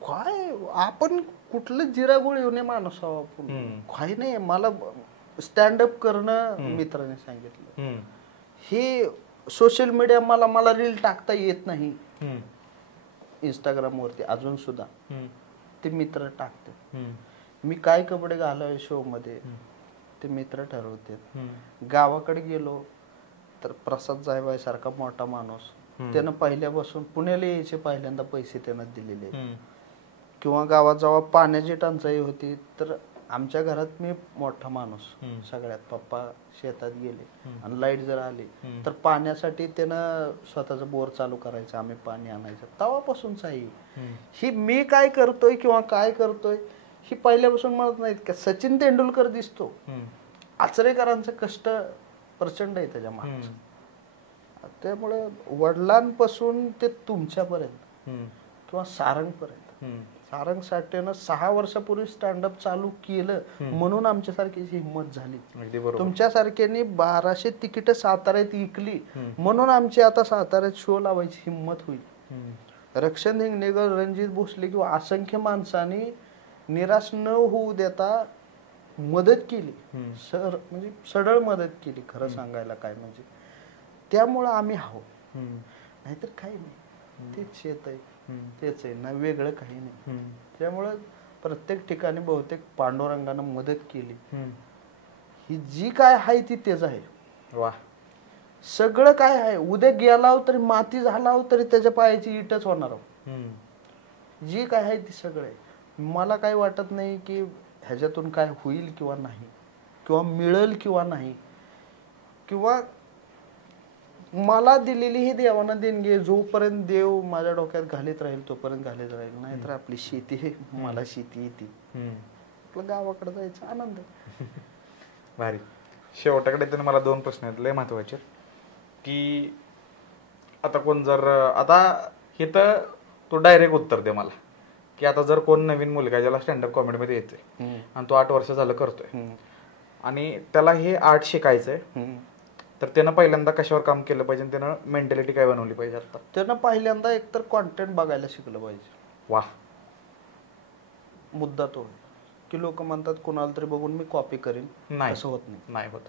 काय आपण कुठलं जिरागुळ येऊ नये माणूस आपण काही नाही. मला स्टँडअप करणं मित्राने सांगितलं. हे सोशल मीडिया मला रील टाकता येत नाही इंस्टाग्राम वरती अजून सुद्धा, ते मित्र टाकते. मी काय कपडे घालावे शो मध्ये ते मित्र ठरवते. गावाकडे गेलो तर प्रसाद जायबाई सारखा मोठा माणूस, त्यानं पहिल्यापासून पुण्याला यायचे पहिल्यांदा पैसे त्यानं दिलेले. किंवा गावात जेव्हा पाण्याची टंचाई होती तर आमच्या घरात मी मोठा माणूस सगळ्यात, पप्पा शेतात गेले आणि लाईट जर आली तर पाण्यासाठी त्यानं स्वतःचा बोर चालू करायचं, आम्ही पाणी आणायचं. तेव्हापासूनच आहे ही. मी काय करतोय किंवा काय करतोय ही पहिल्यापासून म्हणत नाहीत का सचिन तेंडुलकर दिसतो, आचरेकरांचं कष्ट प्रचंड आहे त्याच्या मागचं. त्यामुळे वडिलांपासून ते तुमच्यापर्यंत किंवा सारंगपर्यंत, सारंग साठेनं 6 वर्षापूर्वी स्टँडअप चालू केलं म्हणून आमच्यासारख्याची हिंमत झाली. तुमच्यासारख्यांनी 1200 तिकीट साताऱ्यात विकली म्हणून आमची आता साताऱ्यात शो लावायची हिंमत होईल. रक्षण हिंगणेकर, रणजित भोसले किंवा असंख्य माणसांनी निराश न होऊ देता मदत केली, म्हणजे सडळ मदत केली खरं सांगायला काय म्हणजे. त्यामुळं आम्ही आहो, नाहीतर काही नाही. तेच शेत आहे, तेच आहे ना, वेगळं काही नाही. त्यामुळं प्रत्येक ठिकाणी बहुतेक पांडुरंगानं मदत केली. ही जी काय आहे ती तेच आहे. वा, सगळं काय आहे. उद्या गेला तरी माती झाला तरी त्याच्या पायाची इटच होणार. जी काय आहे ती सगळं आहे. मला काही वाटत नाही की ह्याच्यातून काय होईल किंवा नाही, किंवा मिळेल किंवा नाही, किंवा मला दिलेली ही देवानं देणगी, जोपर्यंत देव माझ्या डोक्यात घालीत राहील तोपर्यंत घालीत राहील. नाहीतर आपली शेती आहे, मला शेती येते, आपलं गावाकडे जायचं आनंद. भारी. शेवटाकडे तर मला 2 प्रश्न आहेत लय महत्वाचे, की आता कोण जर, आता हे तर तो डायरेक्ट उत्तर दे मला, की आता जर कोण नवीन मुलगा ज्याला स्टँडअप कॉमेडी मध्ये येतोय आणि तो 8 वर्ष झालं करतोय आणि त्याला हे आर्ट शिकायचंय, तर त्यानं पहिल्यांदा कशावर काम केलं पाहिजे, त्यानं मेंटॅलिटी काय बनवली पाहिजे? आता त्यानं पहिल्यांदा एकतर कॉन्टेंट बघायला शिकलं पाहिजे. वा, मुद्दा तो की लोक म्हणतात कोणाला तरी बघून मी कॉपी करीन, नाही, असं होत नाही होत.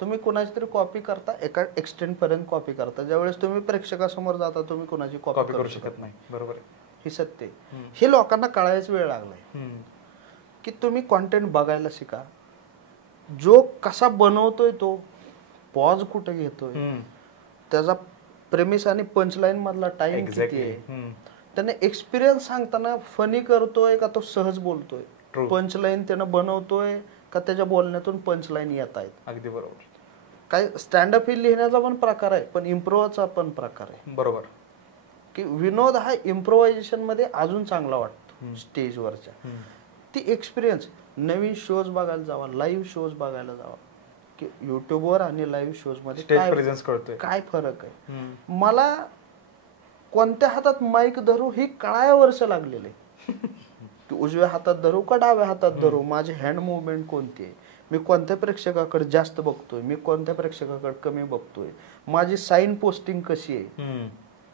तुम्ही कोणाची तरी कॉपी करता, एका एक्सटेंट पर्यंत कॉपी करता. ज्यावेळेस तुम्ही प्रेक्षकासमोर जाता तुम्ही कोणाची कॉपी करू शकत नाही. बरोबर आहे, ही सत्य. हे लोकांना कळायच वेळ लागलाय की तुम्ही कॉन्टेंट बघायला शिका. जो कसा बनवतोय, तो पॉज कुठे घेतोय, त्याचा प्रेमिस आणि पंचलाईन मधला टाइम किती आहे, त्याने एक्सपिरियन्स सांगताना फनी करतोय का तो सहज बोलतोय, पंचलाईन त्यानं बनवतोय का त्याच्या बोलण्यातून पंचलाईन येत आहेत. अगदी बरोबर. काय स्टँडअप ही लिहिण्याचा पण प्रकार आहे, पण इम्प्रोव्हचा पण प्रकार आहे. बरोबर, की विनोद हा इम्प्रोव्हायझेशन मध्ये अजून चांगला वाटतो स्टेजवरच्या. ती एक्सपिरियन्स, नवीन शोज बघायला जावा, लाईव्ह शोज बघायला जावा, की युट्यूबवर आणि लाईव्ह शोज मध्ये काय फरक आहे. मला कोणत्या हातात माईक धरू ही कळाया वर्ष लागलेले, की उजव्या हातात धरू का डाव्या हातात धरू, माझी हँड मुवमेंट कोणती आहे, मी कोणत्या प्रेक्षकाकडे जास्त बघतोय, मी कोणत्या प्रेक्षकाकडे कमी बघतोय, माझी साईन पोस्टिंग कशी आहे,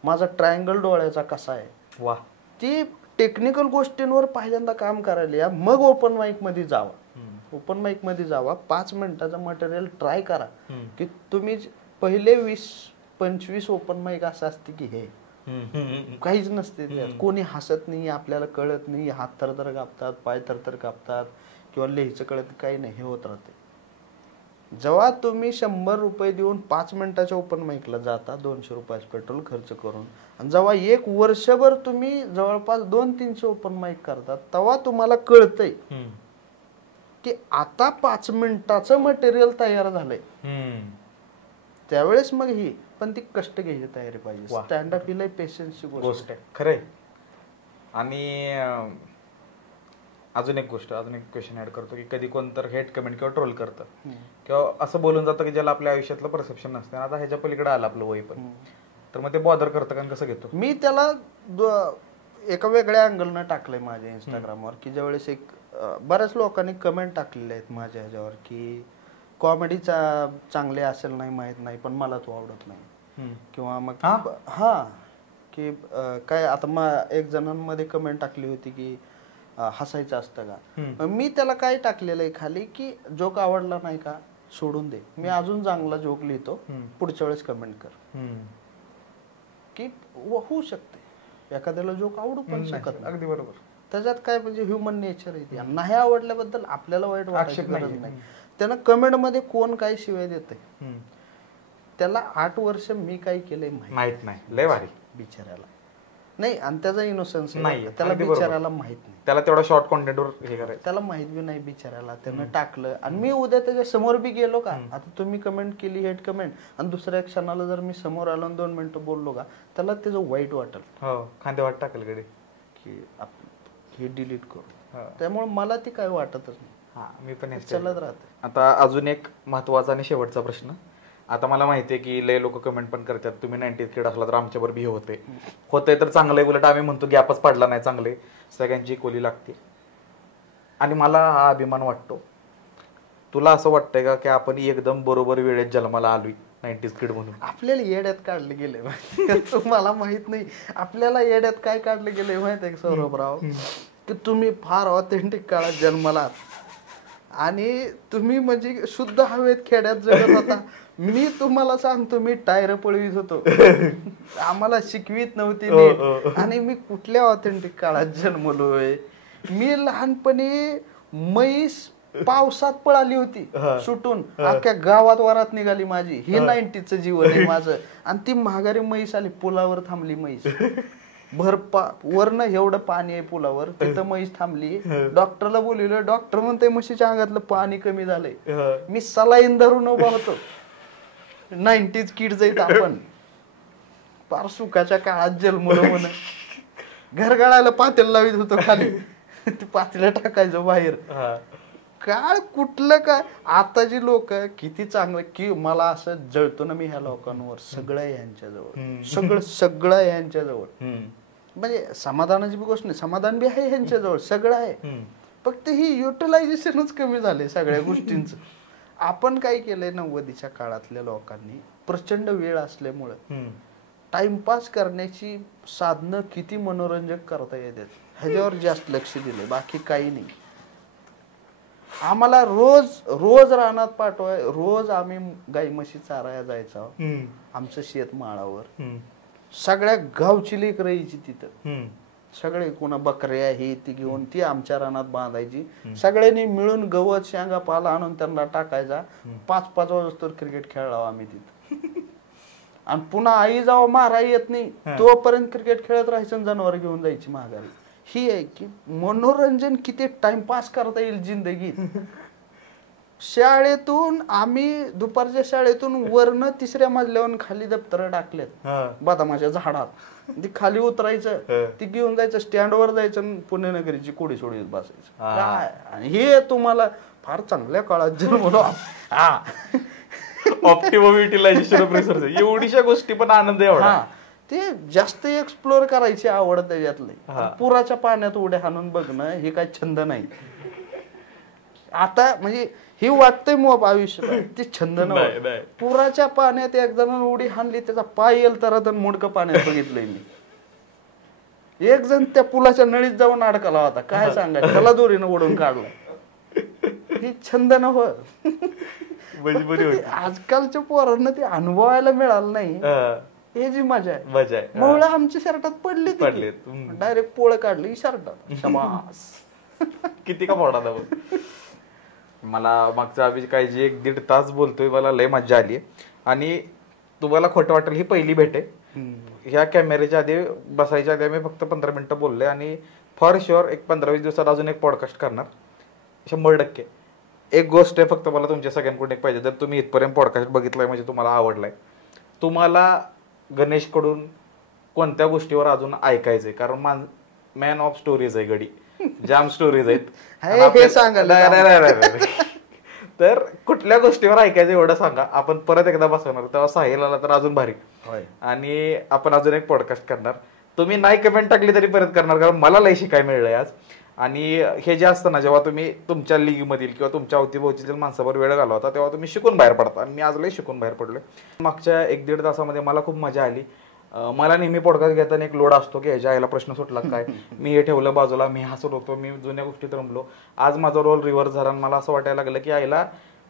माझा ट्रायंगल डोळ्याचा कसा आहे. वा, ती टेक्निकल गोष्टींवर पहिल्यांदा काम करायला या, मग ओपन माईक मध्ये जावा. ओपन माईक मध्ये जावा, 5 मिनिटाचं मटेरियल ट्राय करा. की तुम्ही पहिले 20-25 ओपन माईक असं असते की हे काहीच नसते, कोणी हसत नाही, आपल्याला कळत नाही, हात थरथर कापतात, पाय थरथर कापतात, किंवा लिहायचं कळत काही नाही, हे होत राहते. जेव्हा तुम्ही 100 रुपये देऊन 5 मिनिटाच्या ओपन माईकला जाता, 200 रुपयाचं पेट्रोल खर्च करून, आणि जेव्हा 1 वर्षभर तुम्ही जवळपास 200-300 ओपन माईक करतात, तेव्हा तुम्हाला कळतंय की आता 5 मिनिटाचं मटेरियल तयार झालंय. त्यावेळेस मग ही पण ती कष्ट घ्यायची तयारी पाहिजे. स्टँडअप ही लय पेशन्सची गोष्ट आहे. खरंय. आणि अजून एक क्वेश्चन ऍड करतो, की कधी कोणतर हेट कमेंट किंवा ट्रोल करतं, किंवा असं बोलून जातं की ज्याला आपल्या आयुष्यातलं परसेप्शन नसतं, आता ह्याच्या पलीकडे आलं आपलं वय पण, तर मग ते बॉदर करतं का, कसं घेतो? मी त्याला एका वेगळ्या अँगलनं टाकलंय माझ्या इंस्टाग्रामवर, की ज्यावेळेस बऱ्याच लोकांनी कमेंट टाकलेले आहेत माझ्या ह्याच्यावर, की कॉमेडी चांगले असेल नाही माहित नाही, पण मला तो आवडत नाही, किंवा मग की काय आता एक जणांमध्ये कमेंट टाकली होती की हसायचं असतं का. मी त्याला काय टाकलेलं आहे खाली, की जोक आवडला नाही का सोडून दे, मी अजून चांगला जोक लिहितो, पुढच्या वेळेस कमेंट कर. की होऊ शकते एखाद्याला जोक आवडू पण शकत नाही. अगदी बरोबर. त्याच्यात काय म्हणजे ह्युमन नेचर आहे. नाही आवडल्याबद्दल आपल्याला वाईट वाटायची गरज नाही. त्यानं कमेंट मध्ये कोण काय शिवाय देते, त्याला 8 वर्ष मी काय केलंय माहित नाही. लय भारी बिचाऱ्याला. नाही, आणि त्याचा इनोसन्स नाही, त्याला बिचाऱ्याला माहित नाही, त्याला तेवढा शॉर्ट कॉन्टेंटवर हे करायचं, त्याला माहित बी नाही बिचाऱ्याला. त्यानं टाकलं आणि मी उद्या त्याच्या समोर बी गेलो का, आता तुम्ही कमेंट केली हेट कमेंट, आणि दुसऱ्या क्षणाला जर मी समोर आलो 2 मिनिटं बोललो का, त्याला त्याचं वाईट वाटेल. हो, खांदेवाट टाकेल गडी की हे डिलीट करू. त्यामुळे मला ती काय वाटतच नाही. मी पण चलत राहते. आता अजून एक महत्वाचा आणि शेवटचा प्रश्न, आता मला माहितीये की लय लोक कमेंट पण करतात तुम्ही 90s किड असला तर आमच्यावर बी होतंय तर चांगलंय, उलट आम्ही म्हणतो गॅपच पडला नाही, चांगले सगळ्यांची कोली लागते. आणि मला हा अभिमान वाटतो. तुला असं वाटतंय का की आपण एकदम बरोबर वेळेत जन्माला आलोय 90s किड म्हणून? आपल्याला येड्यात काढले गेले तुम्हाला माहित नाही आपल्याला येड्यात काय काढले गेले माहित आहे सौरभराव, की तुम्ही फार ऑथेंटिक काळात जन्माला आणि तुम्ही म्हणजे शुद्ध हवेत खेड्यात जगत होता. मी तुम्हाला सांगतो मी टायर पळवीत होतो, आम्हाला शिकवीत नव्हती नीट. आणि मी कुठल्या ऑथेंटिक काळात जन्मलोय. मी लहानपणी म्हैस पावसात पळाली होती सुटून, अख्ख्या गावात वरात निघाली माझी. हे 90चं जीवन आहे माझं. आणि ती माघारी म्हैस आली, पुलावर थांबली म्हैस, वरनं एवढं पाणी आहे पुलावर, तिथं म्हैस थांबली. डॉक्टरला बोलवलं, डॉक्टर म्हणते म्हशीच्या अंगातलं पाणी कमी झालंय. मी सलाईन धरून उभा होतो. 90s किड्स आहेत आपण, फार सुखाच्या काळात जन्मलो म्हणून. घर गाळायला पातेल लावित होतो खाली, ती पातेला टाकायचं बाहेर. काळ कुठलं काय. आताची लोक किती चांगलं, की मला असं जळतो ना मी ह्या लोकांवर. सगळं यांच्याजवळ, सगळं यांच्याजवळ. म्हणजे समाधानाची गोष्ट नाही, समाधान बी आहे ह्यांच्याजवळ, सगळं आहे. फक्त ही युटिलायझेशनच कमी झाले सगळ्या गोष्टींचं. आपण काय केलंय 90च्या काळातल्या लोकांनी, प्रचंड वेळ असल्यामुळं टाइमपास करण्याची साधनं किती मनोरंजक करता येतात ह्याच्यावर जास्त लक्ष दिलंय, बाकी काही नाही. आम्हाला रोज रानात पाठवाय, रोज आम्ही गाई म्हशी चाराया जायचो. आमचं शेत माळावर, सगळ्या गावची लेकरं यायची तिथं. सगळे कोणा बकऱ्या ही ती घेऊन ती आमच्या रानात बांधायची. सगळ्यांनी मिळून गवत शेंगा पाला आणून त्यांना टाकायचा. 5-5 वाजता क्रिकेट खेळला आम्ही तिथं. आणि पुन्हा आई जावं मारा येत नाही तोपर्यंत क्रिकेट खेळत राहायचं, जनावर घेऊन जायची माघारी. ही आहे की मनोरंजन किती टाइमपास करता येईल जिंदगीत. शाळेतून आम्ही दुपारच्या शाळेतून वरनं 3ऱ्या मजल्यावर खाली दप्तर टाकलेत बदामाच्या झाडात. ती खाली उतरायचं, ती घेऊन जायचं स्टँडवर जायचं, पुणे नगरीची कोडी सोडीत बसायचं. काय आणि हे तुम्हाला फार चांगल्या काळात जन्मलो. ऑप्टिमम युटिलायझेशन एवढीशा गोष्टी पण आनंद एवढा. ते जास्त एक्सप्लोर करायची आवड त्याच्यातले. पुराच्या पाण्यात उड्या हाणून बघणं हे काय छंद नाही आता. म्हणजे हे वाटतंय मोब आयुष्य, ते छंद नाही. पुराच्या पाण्यात एक जण उडी हाणली, त्याचा पाय येल तर मुडकं पाण्यात बघितलंय मी. एक जण त्या पुलाच्या नळीत जाऊन अडकला होता, काय सांगायचं, त्याला दोरीनं ओढून काढला. हे छंद नव्ह. आजकालच्या पोरांना ते अनुभवायला मिळालं नाही, हे जी मजा आहे. मुळ आमच्या शर्टात पडली, डायरेक्ट पोळ काढली शर्टात. शबास. किती का मोठा दाबा. मला मागच्या आम्ही काय जे 1-1.5 तास बोलतोय, मला लय मजा आली. आणि तुम्हाला खोटं वाटेल, ही पहिली भेट आहे. ह्या कॅमेऱ्याच्या आधी बसायच्या आधी आम्ही फक्त 15 मिनिटं बोललोय. आणि फॉर शुअर एक 15-20 दिवसात अजून एक पॉडकास्ट करणार 100%. एक गोष्ट आहे फक्त मला तुमच्या सगळ्यांकडून एक पाहिजे, जर तुम्ही इथपर्यंत पॉडकास्ट बघितलाय म्हणजे तुम्हाला आवडलाय, तुम्हाला गणेश कडून कोणत्या गोष्टीवर अजून ऐकायचंय. कारण मॅन ऑफ स्टोरीज आहे गडी, जाम स्टोरीज आहेत. तर कुठल्या गोष्टीवर ऐकायचं एवढं सांगा, आपण परत एकदा बसवणार. तेव्हा साहिल आला तर अजून भारी. आणि आपण अजून एक पॉडकास्ट करणार. तुम्ही नाही कमेंट टाकली तरी परत करणार, कारण मला लय शिकायला मिळलंय आज. आणि हे जे असतं ना, जेव्हा तुम्ही तुमच्या लीगमधील किंवा तुमच्या अवतीभोवतीतील माणसावर वेळ घालवता, तेव्हा तुम्ही शिकून बाहेर पडता. आणि मी आज लय शिकून बाहेर पडलोय. मागच्या 1-1.5 तासामध्ये मला खूप मजा आली. मला नेहमी पॉडकास्ट घेताना एक लोड असतो की ह्याच्या आईला प्रश्न सुटला काय, मी हे ठेवलं बाजूला, मी हसत होतो, मी जुन्या गोष्टीत रमलो. आज माझा रोल रिव्हर्स झाला. मला असं वाटायला लागलं की आईला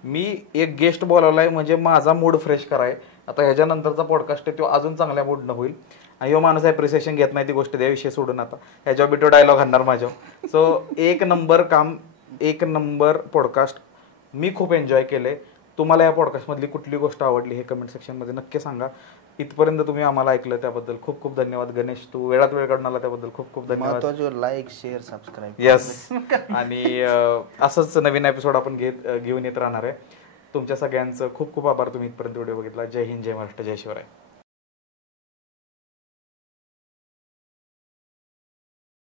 मी एक गेस्ट बोलावलाय म्हणजे माझा मूड फ्रेश कराय. आता ह्याच्यानंतरचा पॉडकास्ट आहे तो अजून चांगल्या मूडनं होईल. आणि ह्यो माणूस ॲप्रिसिएशन घेत नाही ती गोष्ट द्या विषय सोडून आता ह्याच्यावर बिटो डायलॉग आणणार माझ्या. सो 1 नंबर काम, 1 नंबर पॉडकास्ट. मी खूप एन्जॉय केले. तुम्हाला या पॉडकास्टमधली कुठली गोष्ट आवडली हे कमेंट सेक्शनमध्ये नक्की सांगा. इथपर्यंत तुम्ही आम्हाला ऐकलं त्याबद्दल खूप खूप धन्यवाद. गणेश, तू वेळात वेळ काढून आला त्याबद्दल खूप खूप धन्यवाद. Like, share, subscribe. येस. आणि असंच नवीन एपिसोड आपण घेऊन येत राहणार आहे. तुमच्या सगळ्यांचं खूप खूप आभार, तुम्ही इथपर्यंत व्हिडिओ बघितला. जय हिंद, जय महाराष्ट्र, जय शिवराय.